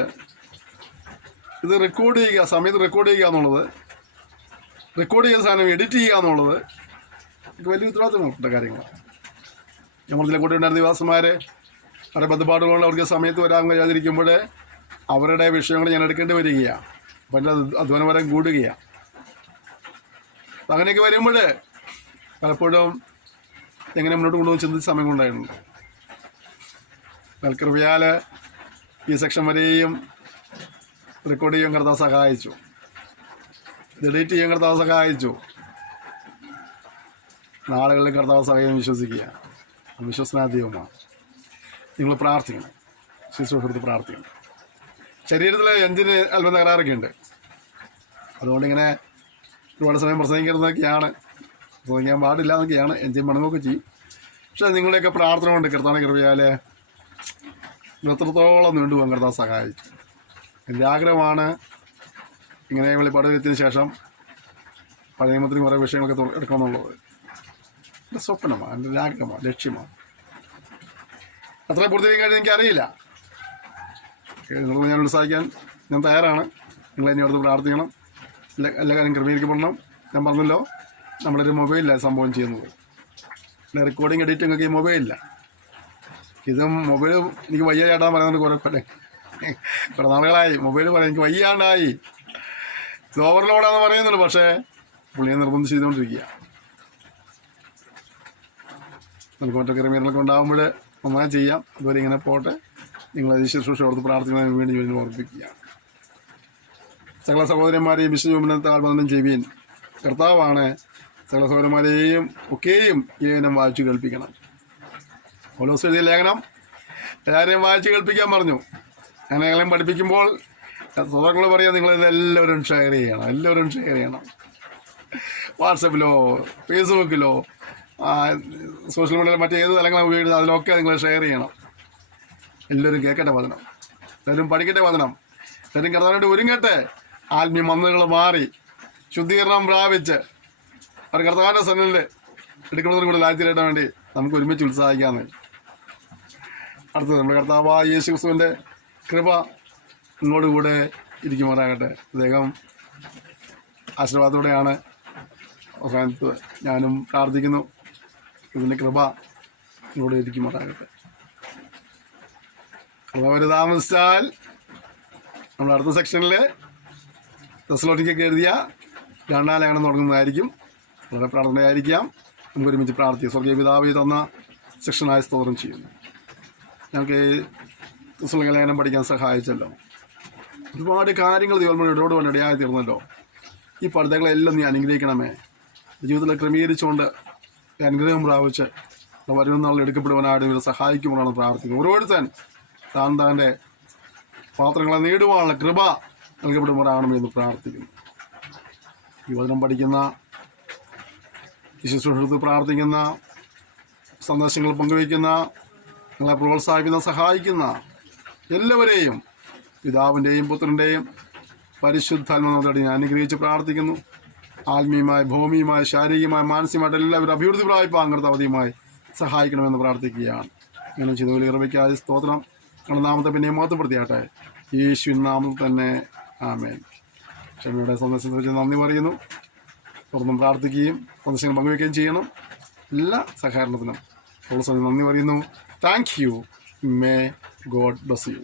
ഇത് റെക്കോർഡ് ചെയ്യുക, സമയത്ത് റെക്കോർഡ് ചെയ്യുക എന്നുള്ളത്, റെക്കോർഡ് ചെയ്യുന്ന സാധനം എഡിറ്റ് ചെയ്യുക എന്നുള്ളത് എനിക്ക് വലിയ ഉത്തരവാദിത്തമുള്ള കാര്യങ്ങളാണ്. നമ്മളതിലെ കൂടെ ഉണ്ടായിരുന്ന ദിവസന്മാർ അവരുടെ ബന്ധപ്പാടുകളുള്ള അവർക്ക് സമയത്ത് വരാൻ കഴിയാതിരിക്കുമ്പോൾ അവരുടെ വിഷയങ്ങൾ ഞാൻ എടുക്കേണ്ടി വരികയാണ്. അപ്പം എൻ്റെ അധ്വാനപരം കൂടുകയാണ്. അപ്പം അങ്ങനെയൊക്കെ വരുമ്പോൾ പലപ്പോഴും എങ്ങനെ മുന്നോട്ട് കൊണ്ടുപോകുന്ന ചിന്തിച്ച സമയം കൊണ്ടായിരുന്നു. കൃപയാൽ ഈ സെക്ഷൻ വരെയും റെക്കോർഡ് ചെയ്യാൻ കർത്താവ് സഹായിച്ചു, എഡിറ്റ് ചെയ്യാൻ കർത്താവ് സഹായിച്ചു. നാളുകളിൽ കർത്താവ് സഹായം വിശ്വസിക്കുക, വിശ്വസനായ ദൈവമാണ്. നിങ്ങൾ പ്രാർത്ഥിക്കണം, ശുശ്രൂഷ എടുത്ത് പ്രാർത്ഥിക്കണം. ശരീരത്തിൽ എഞ്ചിന് അല്പം തകരാറൊക്കെ ഉണ്ട്. അതുകൊണ്ട് ഇങ്ങനെ ഒരുപാട് സമയം പ്രസംഗിക്കുന്നതൊക്കെയാണ്, പ്രസംഗിക്കാൻ പാടില്ല എന്നൊക്കെയാണ്, എഞ്ചിൻ മണങ്ങുകയൊക്കെ ചെയ്യും. പക്ഷേ നിങ്ങളുടെയൊക്കെ പ്രാർത്ഥന കൊണ്ട് കർത്താവിനെ കൃപയാൽ എത്രത്തോളം നീണ്ടുപോകാൻ കർത്താവ് സഹായിച്ചു. എൻ്റെ ആഗ്രഹമാണ് ഇങ്ങനെ വെളിപ്പാട് എത്തിയതിനു ശേഷം പഴയ നിയമത്തിന് കുറേ വിഷയങ്ങളൊക്കെ എടുക്കണമെന്നുള്ളത്. എൻ്റെ സ്വപ്നമാണ്, എൻ്റെ ഒരു ആഗ്രഹമാണ്, ലക്ഷ്യമാണ്. അത്ര പൂർത്തീകരിക്കാൻ കഴിഞ്ഞാൽ എനിക്കറിയില്ല. നിങ്ങൾ ഞാൻ ഉത്സാഹിക്കാൻ ഞാൻ തയ്യാറാണ്. നിങ്ങൾ എന്നെ അടുത്ത് പ്രാർത്ഥിക്കണം. എല്ലാ കാര്യം ക്രമീകരിക്കപ്പെടണം. ഞാൻ പറഞ്ഞല്ലോ, നമ്മളൊരു മൊബൈലിലാണ് സംഭവം ചെയ്യുന്നത്. പിന്നെ റെക്കോർഡിങ് എഡിറ്റിംഗ് ഈ മൊബൈലില്ല. ഇതും മൊബൈൽ എനിക്ക് വയ്യ ചേട്ടാൻ പറയുന്നത് കുറേ നാളുകളായി. മൊബൈൽ പറയാം എനിക്ക് വയ്യാണ്ടായി, ഇത് ഓവർലോഡാന്ന് പറയുന്നുള്ളൂ. പക്ഷേ പുള്ളിയെ നിർബന്ധിച്ച് ചെയ്തുകൊണ്ടിരിക്കുക. നമുക്ക് മറ്റൊക്കെ ക്രമീകരണങ്ങളൊക്കെ ഉണ്ടാകുമ്പോൾ നന്നായി ചെയ്യാം. അതുപോലെ ഇങ്ങനെ പോട്ടെ. നിങ്ങളത് ശുശ്രൂഷ ഓർത്ത് പ്രാർത്ഥിക്കുന്നതിന് വേണ്ടി വേണ്ടി ഓർപ്പിക്കുക. സകല സഹോദരന്മാരെയും വിശ്വജീവനത്തെ ആത്മബന്ധം ചെയ്യുവീൻ. കർത്താവാണ് സകല സഹോദരന്മാരെയും ഒക്കെയും ഈ ലേഖനം വായിച്ചു കേൾപ്പിക്കണം. പൗലോസ് എഴുതിയ ലേഖനം എല്ലാവരെയും വായിച്ച് കേൾപ്പിക്കാൻ പറഞ്ഞു. അങ്ങനെ ഞങ്ങളെയും പഠിപ്പിക്കുമ്പോൾ സഹോദരങ്ങൾ പറയാം, നിങ്ങളിതെല്ലാവരും ഷെയർ ചെയ്യണം, എല്ലാവരും ഷെയർ ചെയ്യണം. വാട്സപ്പിലോ ഫേസ്ബുക്കിലോ സോഷ്യൽ മീഡിയയിൽ മറ്റേത് തലങ്ങളാണ് ഉപയോഗിക്കുന്നത്, അതിലൊക്കെ നിങ്ങൾ ഷെയർ ചെയ്യണം. എല്ലാവരും കേൾക്കട്ടെ വചനം, എല്ലാവരും പഠിക്കട്ടെ വചനം, എല്ലാവരും കർത്താവിനോട് ഒരുങ്ങട്ടെ. ആത്മീയ മന്ദതകൾ മാറി ശുദ്ധീകരണം പ്രാപിച്ച് അവർ കർത്താവിൻ്റെ സന്നിധിയിൽ എടുക്കുന്നതിന് കൂടെ ലാഴ്ചയിലിടാൻ വേണ്ടി നമുക്ക് ഒരുമിച്ച് ഉത്സാഹിക്കാമെന്ന്. അടുത്തത് നമ്മുടെ കർത്താവായ യേശു ക്രിസ്തുവിൻ്റെ കൃപ നിങ്ങളോട് കൂടെ ഇരിക്കുമാറാകട്ടെ. അദ്ദേഹം ആശീർവാദത്തോടെയാണ് അവസാനത്ത് ഞാനും പ്രാർത്ഥിക്കുന്നു. ഇതിൻ്റെ കൃപ നിങ്ങളോട് ഇരിക്കുമാറാകട്ടെ. കൃപ വരെ താമസിച്ചാൽ നമ്മൾ അടുത്ത സെക്ഷനിൽ തെസ്സലോനിക്കർക്ക് എഴുതിയ 2-ാം ലേഖനം തുടങ്ങുന്നതായിരിക്കും. വളരെ പ്രാർത്ഥനയായിരിക്കാം. നമുക്ക് ഒരുമിച്ച് പ്രാർത്ഥിക്കാം. സ്വർഗീയ പിതാവേ തന്ന സെക്ഷനായി സ്തോത്രം ചെയ്യുന്നു. ഞങ്ങൾക്ക് തെസ്സലോനിക്ക ലേഖനം പഠിക്കാൻ സഹായിച്ചല്ലോ. ഒരുപാട് കാര്യങ്ങൾ ദൈവം ഇടപെടുവാൻ ഇടയായി തീർന്നല്ലോ. ഈ പഠിത്തങ്ങളെല്ലാം നീ അനുഗ്രഹിക്കണമേ. ജീവിതത്തിൽ ക്രമീകരിച്ചുകൊണ്ട് അനുഗ്രഹം പ്രാപിച്ച് വരുന്ന നാളിൽ എടുക്കപ്പെടുവാനായിട്ട് ഇവരെ സഹായിക്കുമ്പോഴാണ് പ്രാർത്ഥിക്കുന്നത്. ഓരോരുത്തൻ താൻ്റെ പാത്രങ്ങളെ നേടുവാനുള്ള കൃപ നൽകപ്പെടുമ്പോഴാണെന്ന് പ്രാർത്ഥിക്കുന്നു. ഈ വചനം പഠിക്കുന്ന, ഈ ശുശ്രൂഷ പ്രാർത്ഥിക്കുന്ന, സന്ദേശങ്ങൾ പങ്കുവയ്ക്കുന്ന, നിങ്ങളെ പ്രോത്സാഹിപ്പിക്കുന്ന, സഹായിക്കുന്ന എല്ലാവരെയും പിതാവിൻ്റെയും പുത്രൻ്റെയും പരിശുദ്ധാത്മാവോടെ ഞാൻ അനുഗ്രഹിച്ച് പ്രാർത്ഥിക്കുന്നു. ആത്മീയമായി, ഭൗമികമായി, ശാരീരികമായി, മാനസികമായിട്ട് എല്ലാവരും അഭിവൃദ്ധി പ്രാപിപ്പാൻ കർത്താവധിയുമായി സഹായിക്കണമെന്ന് പ്രാർത്ഥിക്കുകയാണ്. ഇങ്ങനെ ചെയ്ത വലിയ കൃപയ്ക്കായി സ്തോത്രം. ഞങ്ങളുടെ നാമത്തെ പിന്നെയും മഹത്വപ്പെടുത്തിയാട്ടെ. യേശുവിൻ നാമത്തിൽ തന്നെ ആമേൻ. ക്ഷമയുടെ സന്ദേശത്തെ വെച്ച് നന്ദി പറയുന്നു. തുറന്നും പ്രാർത്ഥിക്കുകയും സന്ദേശങ്ങൾ പങ്കുവയ്ക്കുകയും ചെയ്യണം. എല്ലാ സഹകരണത്തിനും നന്ദി പറയുന്നു. Thank you. May God bless you.